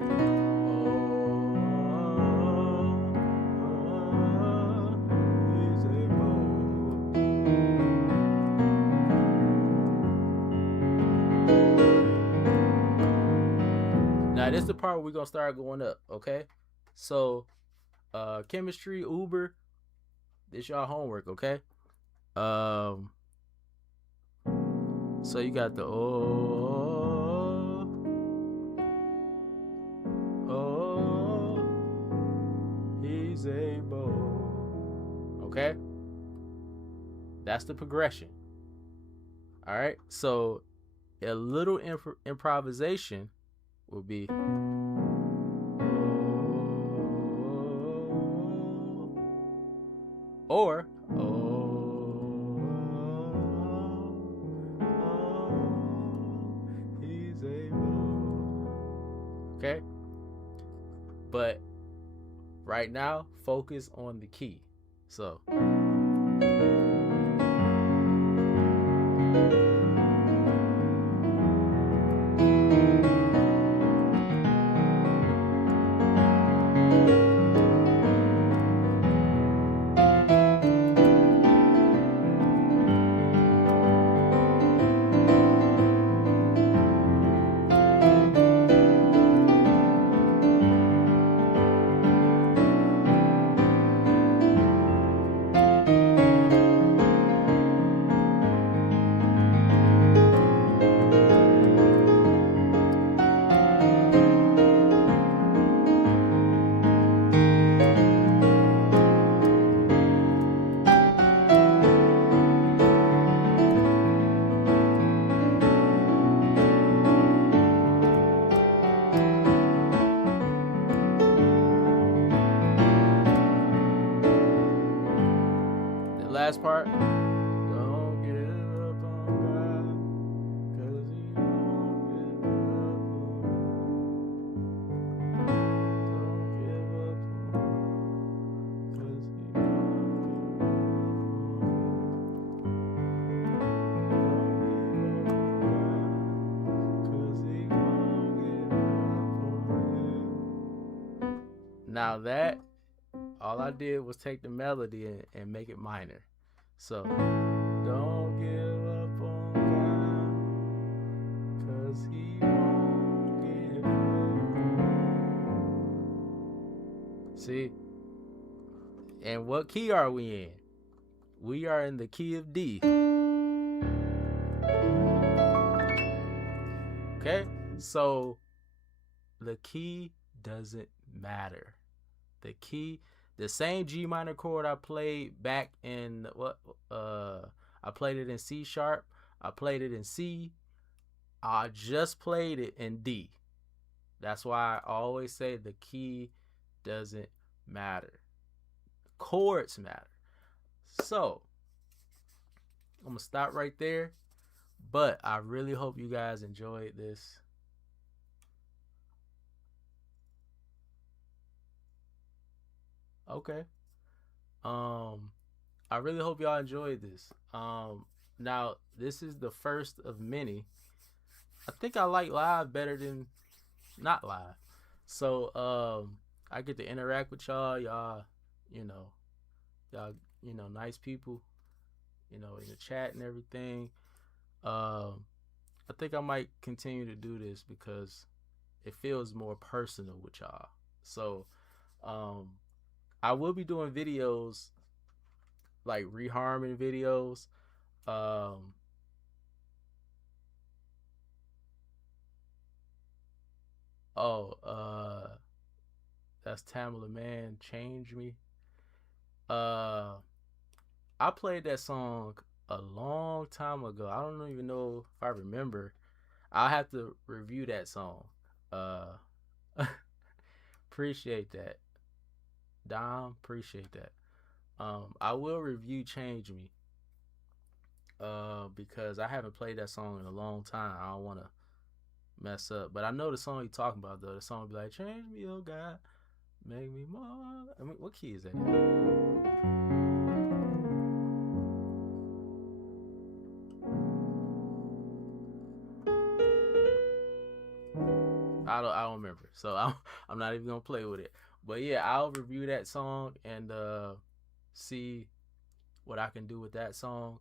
Now this is the part where we're gonna start going up, okay? So chemistry, Uber, this y'all homework, okay? So you got the he's able. Okay? That's the progression. All right? So a little improvisation will be or he's able. Okay? But right now, focus on the key. So Now that all I did was take the melody and make it minor. So don't give up on God, 'cause he won't give up. See? And what key are we in? We are in the key of D. Okay? So the key doesn't matter. The key, the same G minor chord I played back in I played it in C sharp, I played it in C, I just played it in D. That's why I always say the key doesn't matter. Chords matter. So I'm gonna stop right there. But I really hope you guys enjoyed this. Okay. I really hope y'all enjoyed this. Now this is the first of many. I think I like live better than not live. So I get to interact with y'all. You know, y'all, nice people, in the chat and everything. I think I might continue to do this because it feels more personal with y'all. So I will be doing videos like reharming videos. Oh, that's Tamala Man, Change Me. Uh I played that song a long time ago. I don't even know if I remember. I'll have to review that song. Uh Appreciate that. Dom, appreciate that. I will review Change Me. Because I haven't played that song in a long time. I don't wanna mess up. But I know the song you talking about though. The song will be like, change me, oh God, make me more. I mean, what key is that in? I don't remember. So I'm not even gonna play with it. But yeah, I'll review that song and see what I can do with that song.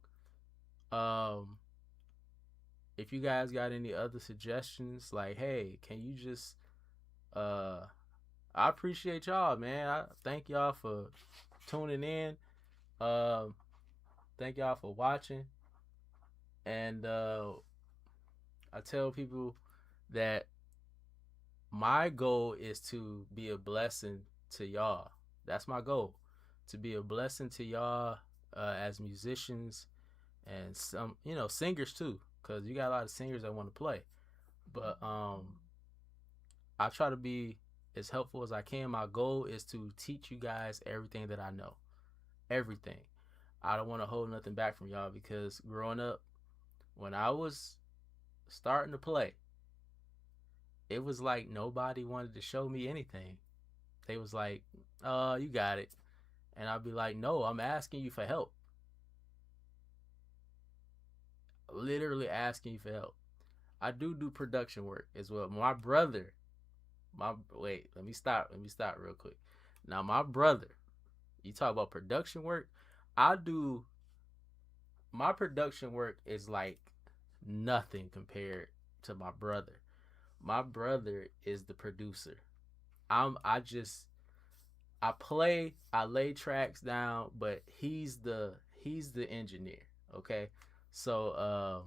Um if you guys got any other suggestions, like, hey, can you just I appreciate y'all, man. I thank y'all for tuning in. Um Thank y'all for watching. And I tell people that my goal is to be a blessing to y'all. That's my goal, to be a blessing to y'all as musicians and some, singers too, because you got a lot of singers that want to play. But I try to be as helpful as I can. My goal is to teach you guys everything that I know, everything. I don't want to hold nothing back from y'all because growing up, when I was starting to play, it was like nobody wanted to show me anything. They was like, you got it. And I'd be like, no, I'm asking you for help. Literally asking you for help. I do production work as well. My brother, let me stop real quick. Now my brother, you talk about production work, my production work is like nothing compared to my brother. My brother is the producer. I just I play, I lay tracks down, but he's the engineer. Okay, so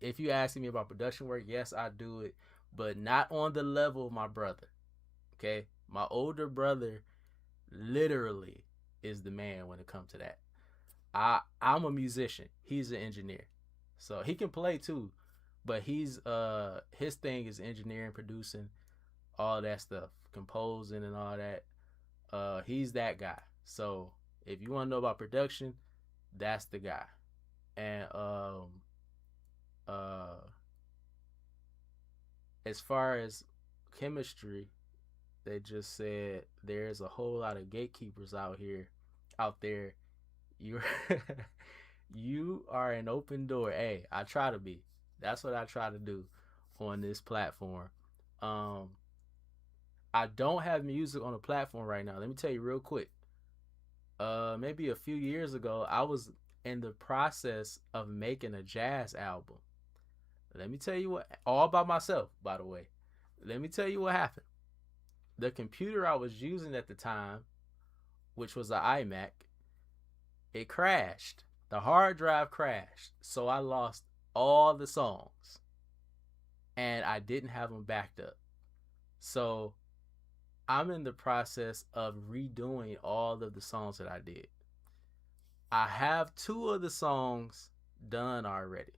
if you asking me about production work, yes, I do it, but not on the level of my brother. Okay, my older brother literally is the man when it comes to that. I'm a musician. He's an engineer, so he can play too, but his thing is engineering, producing, all that stuff, composing and all that. He's that guy. So if you want to know about production, that's the guy. And uh, as far as chemistry, they just said there's a whole lot of gatekeepers out there. You you are an open door. Hey, I try to be. That's what I try to do on this platform. Um, I don't have music on the platform right now. Let me tell you real quick. Maybe a few years ago, I was in the process of making a jazz album. Let me tell you what, all by myself, by the way. Let me tell you what happened. The computer I was using at the time, which was an iMac, it crashed. The hard drive crashed. So I lost all the songs and I didn't have them backed up. So I'm in the process of redoing all of the songs that I did. I have two of the songs done already,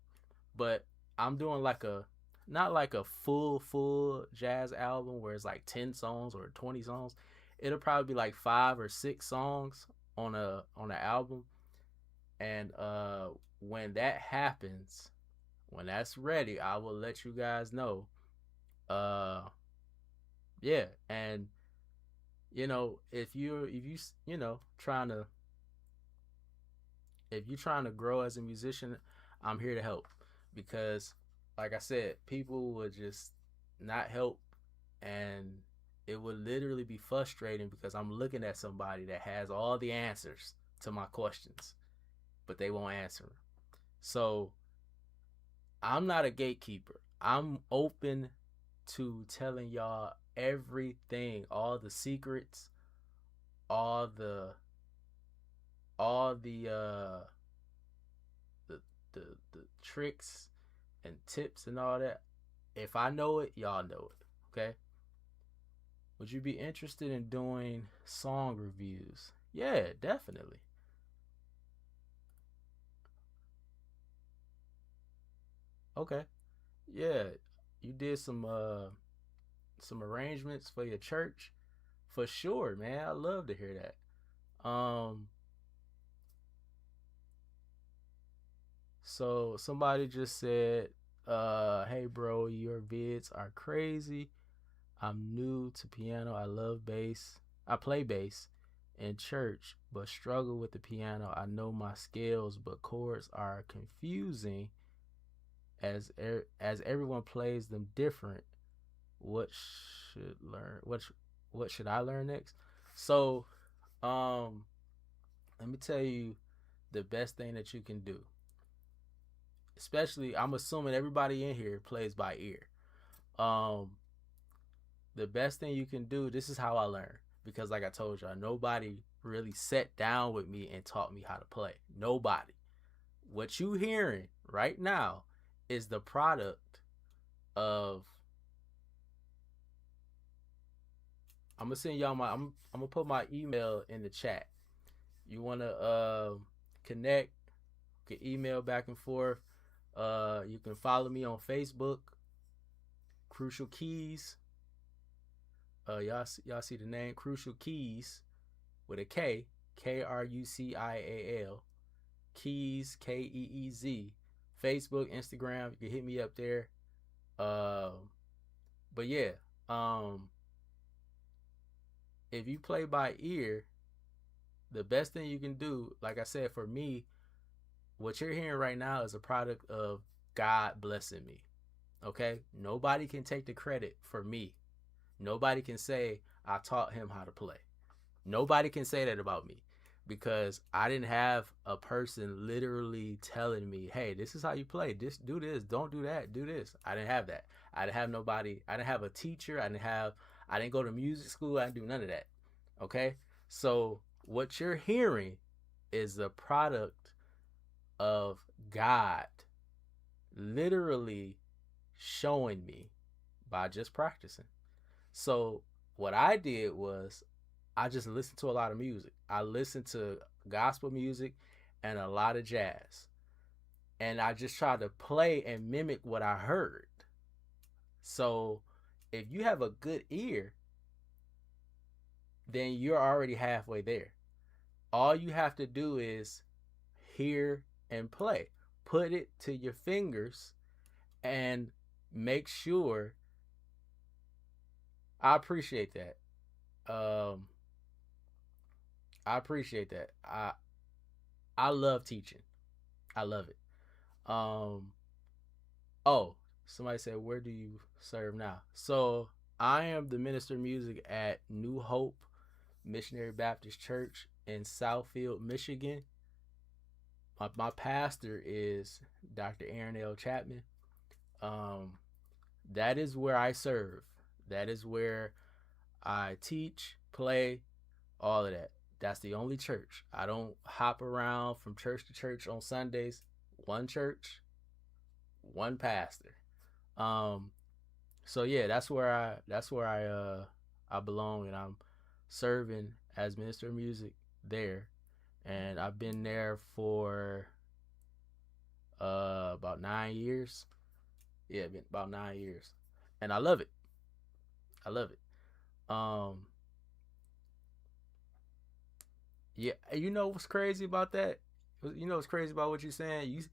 but I'm doing like a not like a full jazz album where it's like 10 songs or 20 songs. It'll probably be like 5 or 6 songs on an album. And when that happens, when that's ready, I will let you guys know. Uh yeah, and if you trying to if you're trying to grow as a musician, I'm here to help because, like I said, people would just not help, and it would literally be frustrating because I'm looking at somebody that has all the answers to my questions, but they won't answer them. So I'm not a gatekeeper. I'm open to telling y'all everything, all the secrets, all the all the the the tricks and tips and all that. If I know it, y'all know it. Okay? Would you be interested in doing song reviews? Yeah, definitely. Okay. Yeah. You did some arrangements for your church? For sure, man. I love to hear that. So somebody just said, hey bro, your vids are crazy. I'm new to piano. I love bass. I play bass in church, but struggle with the piano. I know my scales, but chords are confusing as everyone plays them different. What should learn? What should I learn next? So, um, let me tell you the best thing that you can do. Especially, I'm assuming everybody in here plays by ear. Um, the best thing you can do, this is how I learned. Because like I told y'all, nobody really sat down with me and taught me how to play. Nobody. What you hearing right now is the product of I'm gonna send y'all I'm gonna put my email in the chat. You wanna connect, you can email back and forth. You can follow me on Facebook, Crucial Keys. Y'all see the name Crucial Keys with a K, Krucial, Keys, Keez. Facebook, Instagram, you can hit me up there. But yeah, um, if you play by ear, the best thing you can do, like I said, for me, what you're hearing right now is a product of God blessing me. Okay? Nobody can take the credit for me. Nobody can say I taught him how to play. Nobody can say that about me because I didn't have a person literally telling me, "Hey, this is how you play. This do this, don't do that, do this." I didn't have that. I didn't have nobody. I didn't have a teacher. I didn't go to music school. I didn't do none of that. Okay? So, what you're hearing is the product of God literally showing me by just practicing. So what I did was I just listened to a lot of music. I listened to gospel music and a lot of jazz. And I just tried to play and mimic what I heard. So if you have a good ear, then you're already halfway there. All you have to do is hear and play. Put it to your fingers and make sure. I appreciate that. Um, I appreciate that. I love teaching. I love it. Um, oh, somebody said, "Where do you serve now?" So I am the minister of music at New Hope Missionary Baptist Church in Southfield, Michigan. My pastor is Dr. Aaron L. Chapman. Um, that is where I serve. That is where I teach, play, all of that. That's the only church. I don't hop around from church to church on Sundays. One church, one pastor. Um, so yeah, that's where I belong, and I'm serving as minister of music there, and I've been there for about 9 years. Yeah, been about 9 years, and I love it. I love it. Um, yeah, you know what's crazy about that? You know what's crazy about what you're saying?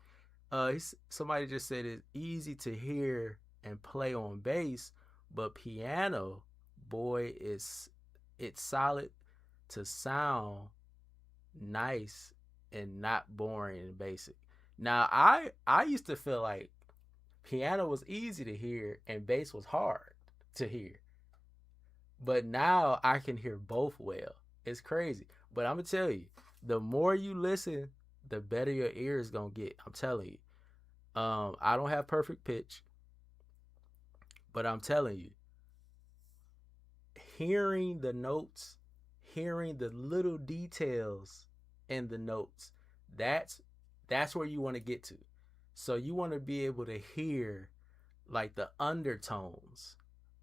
Somebody just said it's easy to hear and play on bass, but piano, boy, it's solid to sound nice and not boring and basic. Now, I used to feel like piano was easy to hear and bass was hard to hear, but now I can hear both well. It's crazy, but I'm gonna tell you, the more you listen, the better your ear is gonna get. I'm telling you. I don't have perfect pitch, but I'm telling you, hearing the notes, hearing the little details in the notes, that's that's where you want to get to. So you want to be able to hear like the undertones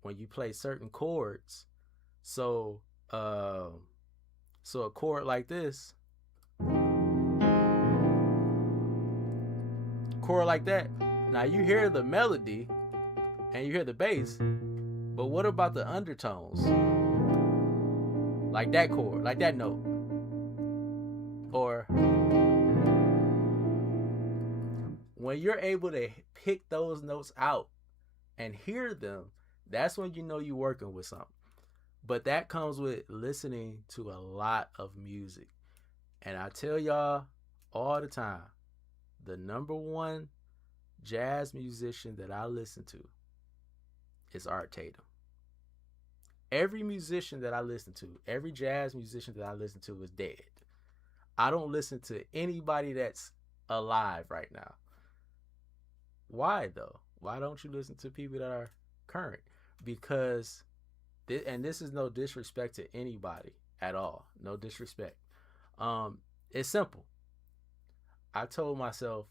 when you play certain chords. So so a chord like this, chord like that. Now you hear the melody and you hear the bass, but what about the undertones? Like that chord, like that note. Or when you're able to pick those notes out and hear them, that's when you know you're working with something. But that comes with listening to a lot of music. And I tell y'all all the time, the number one jazz musician that I listen to is Art Tatum. Every musician that I listen to, every jazz musician that I listen to is dead. I don't listen to anybody that's alive right now. Why though? Why don't you listen to people that are current? Because, and this is no disrespect to anybody at all. No disrespect. It's simple. I told myself,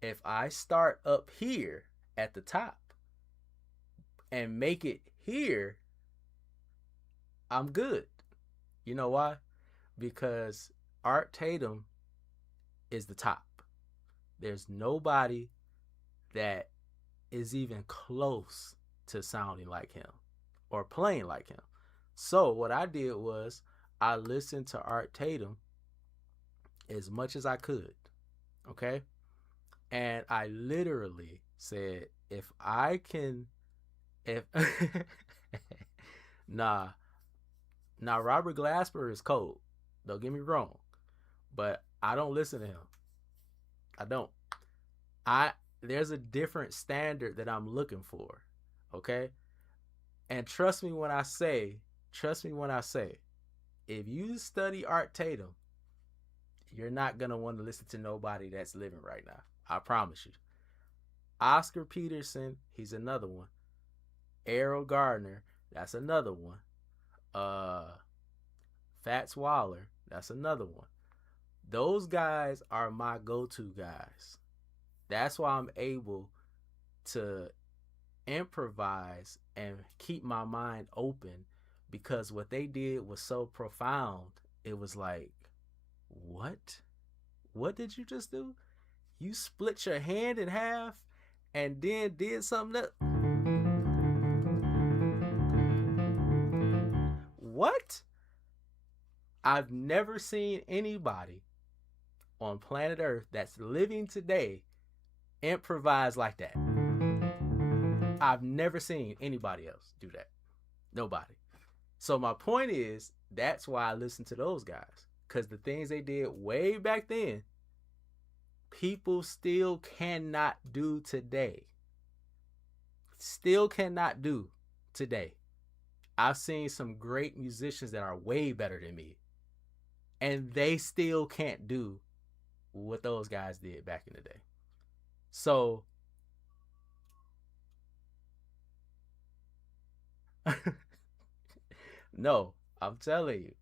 if I start up here at the top and make it here, I'm good. You know why? Because Art Tatum is the top. There's nobody that is even close to sounding like him or playing like him. So what I did was I listened to Art Tatum as much as I could. Okay? And I literally said, if nah, now Robert Glasper is cold. Don't get me wrong, but I don't listen to him. I don't. There's a different standard that I'm looking for. Okay? And trust me when I say, if you study Art Tatum, you're not gonna want to listen to nobody that's living right now. I promise you. Oscar Peterson, he's another one. Errol Gardner, that's another one. Fats Waller, that's another one. Those guys are my go-to guys. That's why I'm able to improvise and keep my mind open, because what they did was so profound. It was like, what? What did you just do? You split your hand in half and then did something that... What? I've never seen anybody on planet Earth that's living today improvise like that. I've never seen anybody else do that. Nobody. So my point is, that's why I listen to those guys. Because the things they did way back then, people still cannot do today. Still cannot do today. I've seen some great musicians that are way better than me, and they still can't do what those guys did back in the day. So, no, I'm telling you,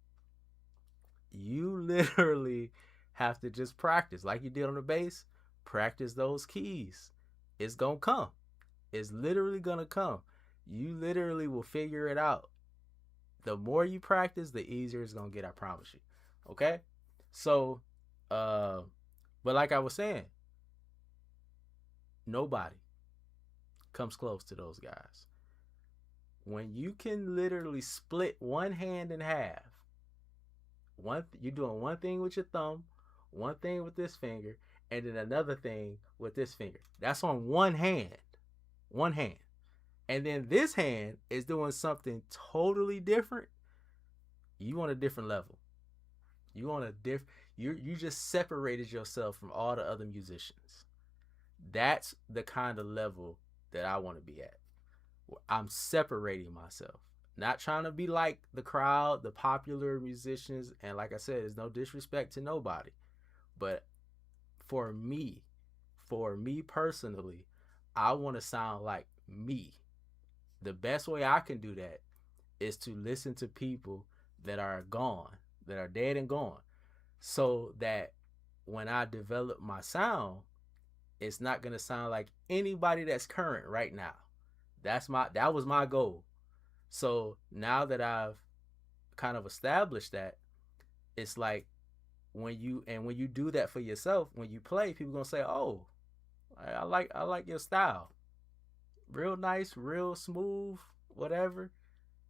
you literally have to just practice like you did on the bass. Practice those keys. It's gonna come. It's literally gonna come. You literally will figure it out. The more you practice, the easier it's gonna get. I promise you. Okay. So, uh, but like I was saying, nobody comes close to those guys. When you can literally split one hand in half, you're doing one thing with your thumb, one thing with this finger, and then another thing with this finger. That's on one hand. One hand. And then this hand is doing something totally different. You on a different level. You on a different you just separated yourself from all the other musicians. That's the kind of level that I want to be at. I'm separating myself. Not trying to be like the crowd, the popular musicians, and like I said, there's no disrespect to nobody. But for me, for me personally, I want to sound like me. The best way I can do that is to listen to people that are gone, that are dead and gone, so that when I develop my sound, it's not gonna sound like anybody that's current right now. That was my goal. So now that I've kind of established that, it's like when you do that for yourself, when you play, people gonna say, "Oh, I like your style, real nice, real smooth, whatever."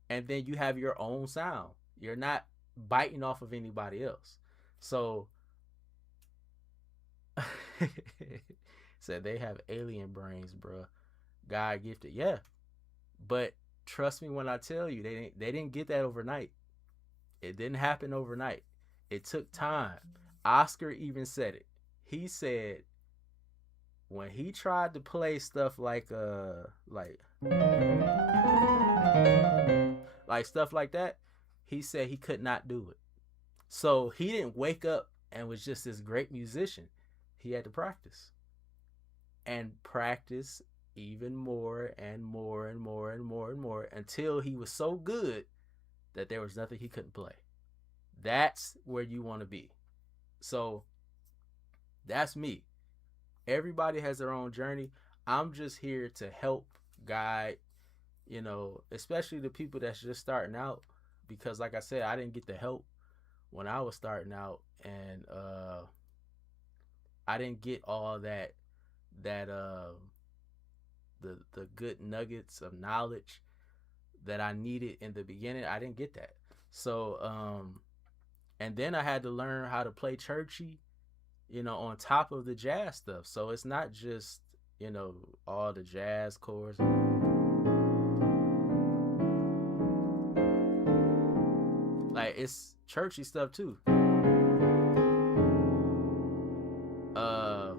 And then you have your own sound. You're not biting off of anybody else. So said they have alien brains, bro. God gifted, yeah. But trust me when I tell you, they didn't get that overnight. It didn't happen overnight. It took time. Oscar even said it. He said when he tried to play stuff like stuff like that, he said he could not do it. So he didn't wake up and was just this great musician. He had to practice and practice even more and more and more and more and more until he was so good that there was nothing he couldn't play. That's where you want to be. So that's me. Everybody has their own journey. I'm just here to help guide, especially the people that's just starting out. Because like I said, I didn't get the help when I was starting out, and I didn't get all that the good nuggets of knowledge that I needed in the beginning. I didn't get that. So and then I had to learn how to play churchy, on top of the jazz stuff. So it's not just, all the jazz chords. Like it's churchy stuff too. Uh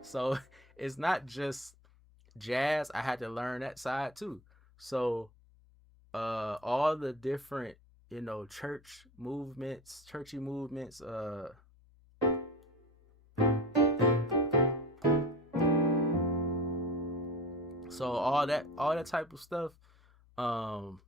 so it's not just jazz. I had to learn that side too. So all the different, churchy movements, so all that type of stuff, um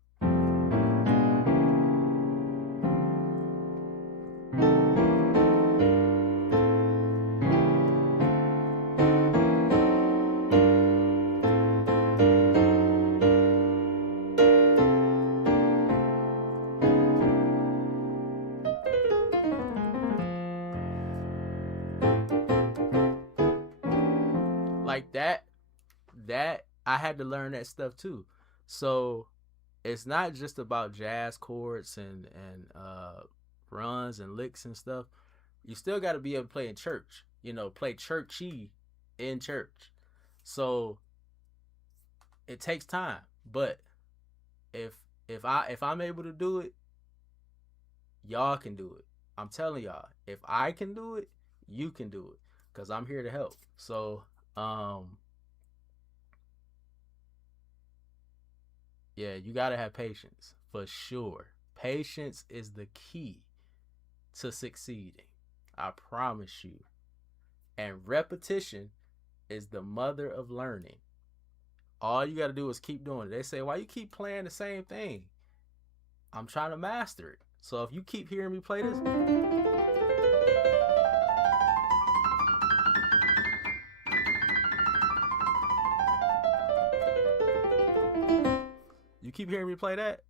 like that I had to learn that stuff too. So it's not just about jazz chords and runs and licks and stuff. You still got to be able to play in church. Play churchy in church. So it takes time, but if if I'm able to do it, y'all can do it. I'm telling y'all, if I can do it, you can do it, cuz I'm here to help. So, Yeah, you gotta have patience for sure. Patience is the key to succeeding. I promise you. And repetition is the mother of learning. All you gotta do is keep doing it. They say, why you keep playing the same thing? I'm trying to master it. So if you keep hearing me play this, you keep hearing me play that,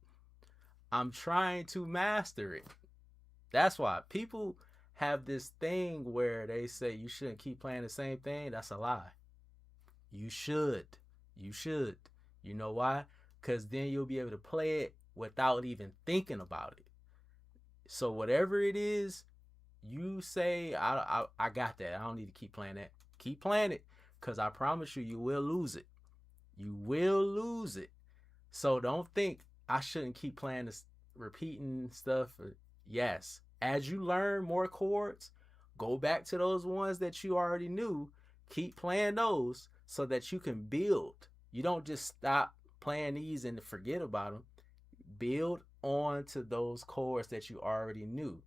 I'm trying to master it. That's why people have this thing where they say you shouldn't keep playing the same thing. That's a lie. You should. You should. You know why? Because then you'll be able to play it without even thinking about it. So whatever it is, you say, I got that. I don't need to keep playing that. Keep playing it, because I promise you, you will lose it. You will lose it. So don't think I shouldn't keep playing this, repeating stuff. Yes. As you learn more chords, go back to those ones that you already knew. Keep playing those so that you can build. You don't just stop playing these and forget about them. Build on to those chords that you already knew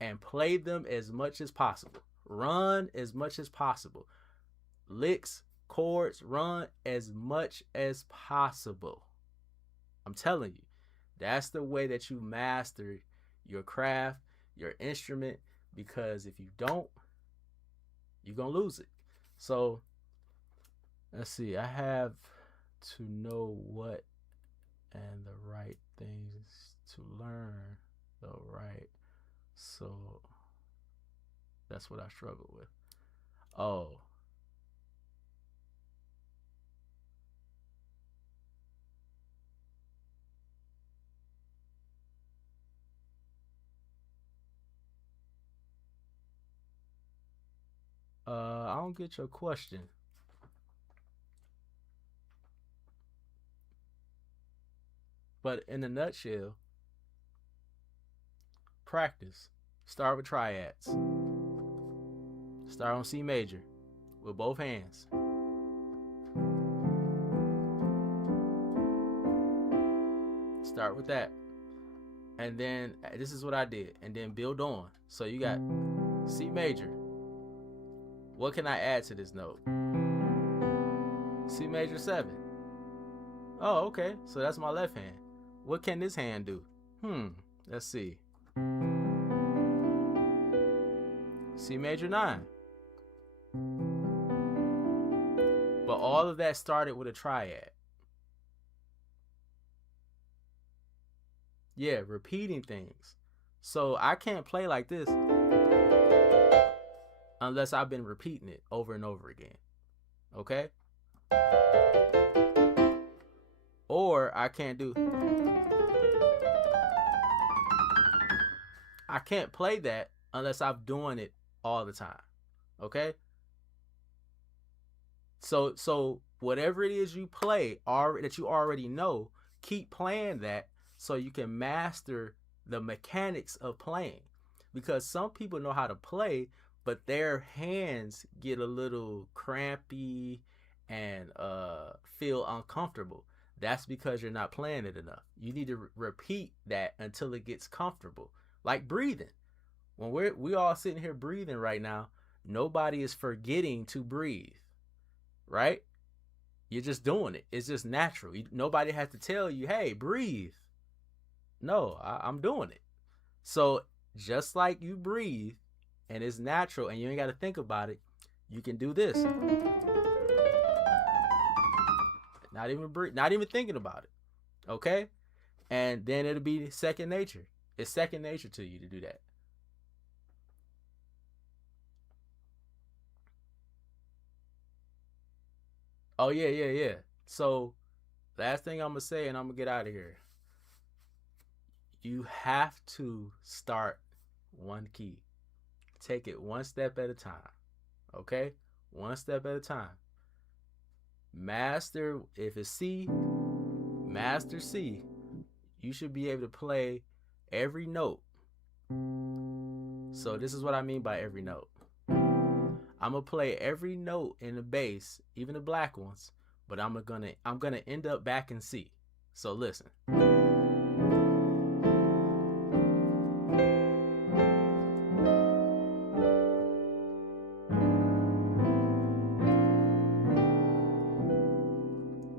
and play them as much as possible. Run as much as possible. Licks, chords, run as much as possible. I'm telling you, that's the way that you master your craft, your instrument, because if you don't, you're going to lose it. So, let's see. I have to know what and the right things to learn the right. So, that's what I struggle with. Oh. I don't get your question. But in a nutshell, practice. Start with triads. Start on C major with both hands. Start with that. And then this is what I did. And then build on. So you got C major. What can I add to this note? C major 7. Oh, okay. So that's my left hand. What can this hand do? Let's see. C major 9. But all of that started with a triad. Yeah, repeating things. So I can't play like this unless I've been repeating it over and over again. Okay? Or I can't play that unless I'm doing it all the time. Okay? So whatever it is you play that you already know, keep playing that so you can master the mechanics of playing. Because some people know how to play, but their hands get a little crampy and feel uncomfortable. That's because you're not playing it enough. You need to repeat that until it gets comfortable. Like breathing. When we all sitting here breathing right now, nobody is forgetting to breathe. Right? You're just doing it. It's just natural. Nobody has to tell you, hey, breathe. No, I'm doing it. So just like you breathe and it's natural and you ain't got to think about it, you can do this. Not even thinking about it. Okay? And then it'll be second nature. It's second nature to you to do that. Oh, yeah. So, last thing I'm going to say, and I'm going to get out of here. You have to start one key. Take it one step at a time. Okay? One step at a time. Master, if it's C, master C. You should be able to play every note. So this is what I mean by every note. I'm gonna play every note in the bass, even the black ones, but I'm gonna end up back in C. So listen.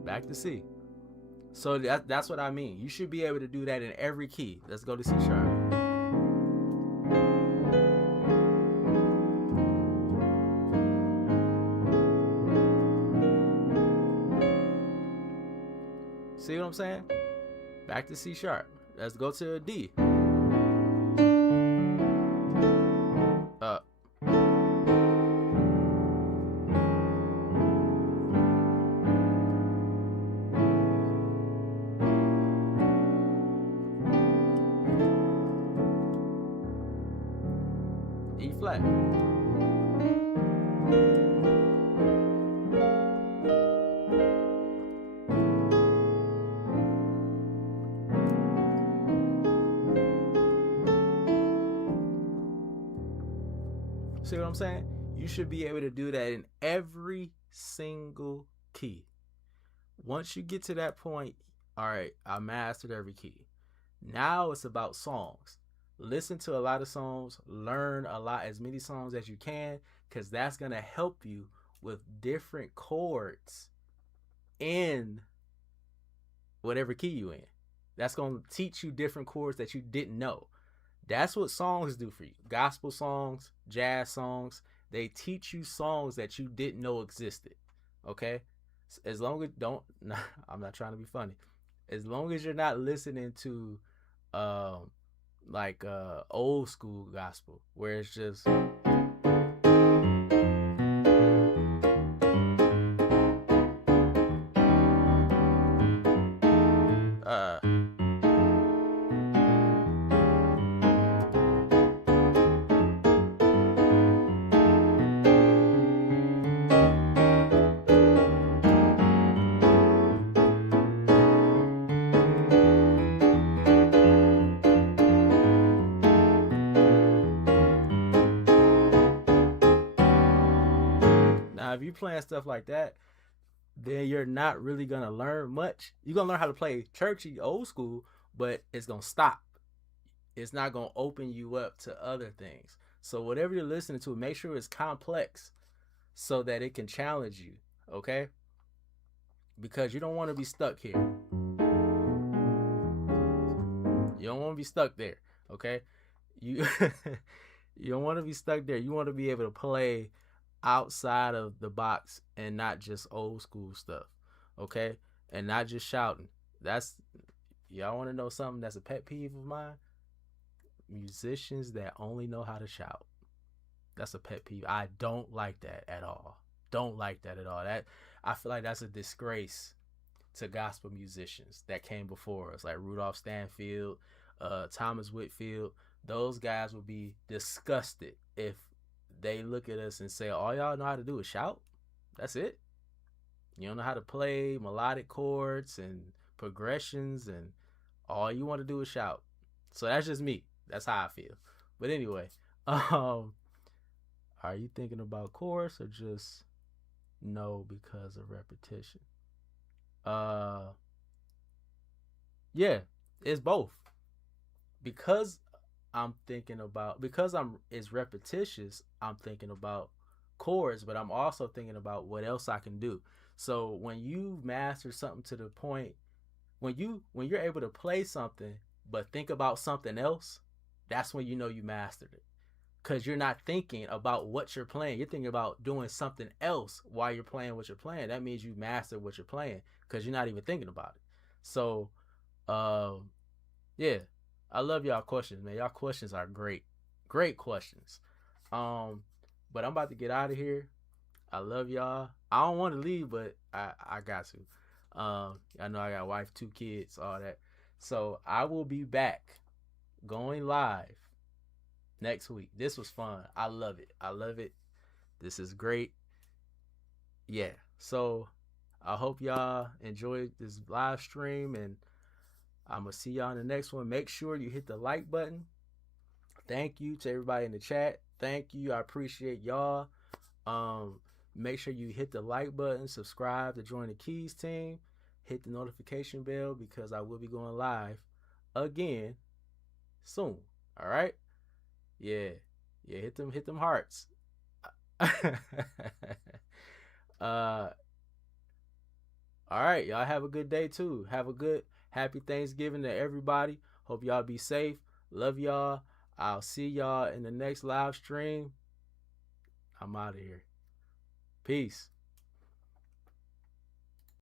Back to C. So that's what I mean. You should be able to do that in every key. Let's go to C sharp. See what I'm saying? Back to C sharp. Let's go to a D. Up. E flat. See what I'm saying? You should be able to do that in every single key. Once you get to that point, all right, I mastered every key. Now it's about songs. Listen to a lot of songs, learn a lot, as many songs as you can, because that's going to help you with different chords in whatever key you in. That's going to teach you different chords that you didn't know. That's what songs do for you. Gospel songs, jazz songs, they teach you songs that you didn't know existed. Okay? As long as I'm not trying to be funny. As long as you're not listening to old school gospel where it's just now if you playing stuff like that, then you're not really gonna learn much. You're gonna learn how to play churchy old school, but it's gonna stop. It's not gonna open you up to other things. So whatever you're listening to, make sure it's complex so that it can challenge you. Okay? Because you don't want to be stuck here. You don't want to be stuck there. Okay? You you don't want to be stuck there. You want to be able to play outside of the box and not just old school stuff. Okay? And not just shouting. That's y'all want to know something that's a pet peeve of mine? Musicians that only know how to shout. That's a pet peeve. I don't like that at all. Don't like that at all. That I feel like that's a disgrace to gospel musicians that came before us, like Rudolph Stanfield, Thomas Whitfield. Those guys would be disgusted if they look at us and say, all y'all know how to do is shout. That's it. You don't know how to play melodic chords and progressions, and all you want to do is shout. So that's just me. That's how I feel. But anyway, are you thinking about chorus or just no because of repetition? Yeah, it's both. Because it's repetitious, I'm thinking about chords, but I'm also thinking about what else I can do. So when you master something to the point when you're able to play something but think about something else, that's when you know you mastered it. Because you're not thinking about what you're playing. You're thinking about doing something else while you're playing what you're playing. That means you mastered what you're playing because you're not even thinking about it. So, yeah, I love y'all questions, man. Y'all questions are great. Great questions. But I'm about to get out of here. I love y'all. I don't want to leave, but I got to. I know I got a wife, 2 kids, all that. So I will be back going live next week. This was fun. I love it. I love it. This is great. Yeah. So I hope y'all enjoyed this live stream, and I'm going to see y'all in the next one. Make sure you hit the like button. Thank you to everybody in the chat. Thank you. I appreciate y'all. Make sure you hit the like button, subscribe to join the Keys team, hit the notification bell because I will be going live again soon. All right? Yeah. Yeah, hit them hearts. uh all right, y'all have a good day too. Have a good happy Thanksgiving to everybody. Hope y'all be safe. Love y'all. I'll see y'all in the next live stream. I'm out of here. Peace.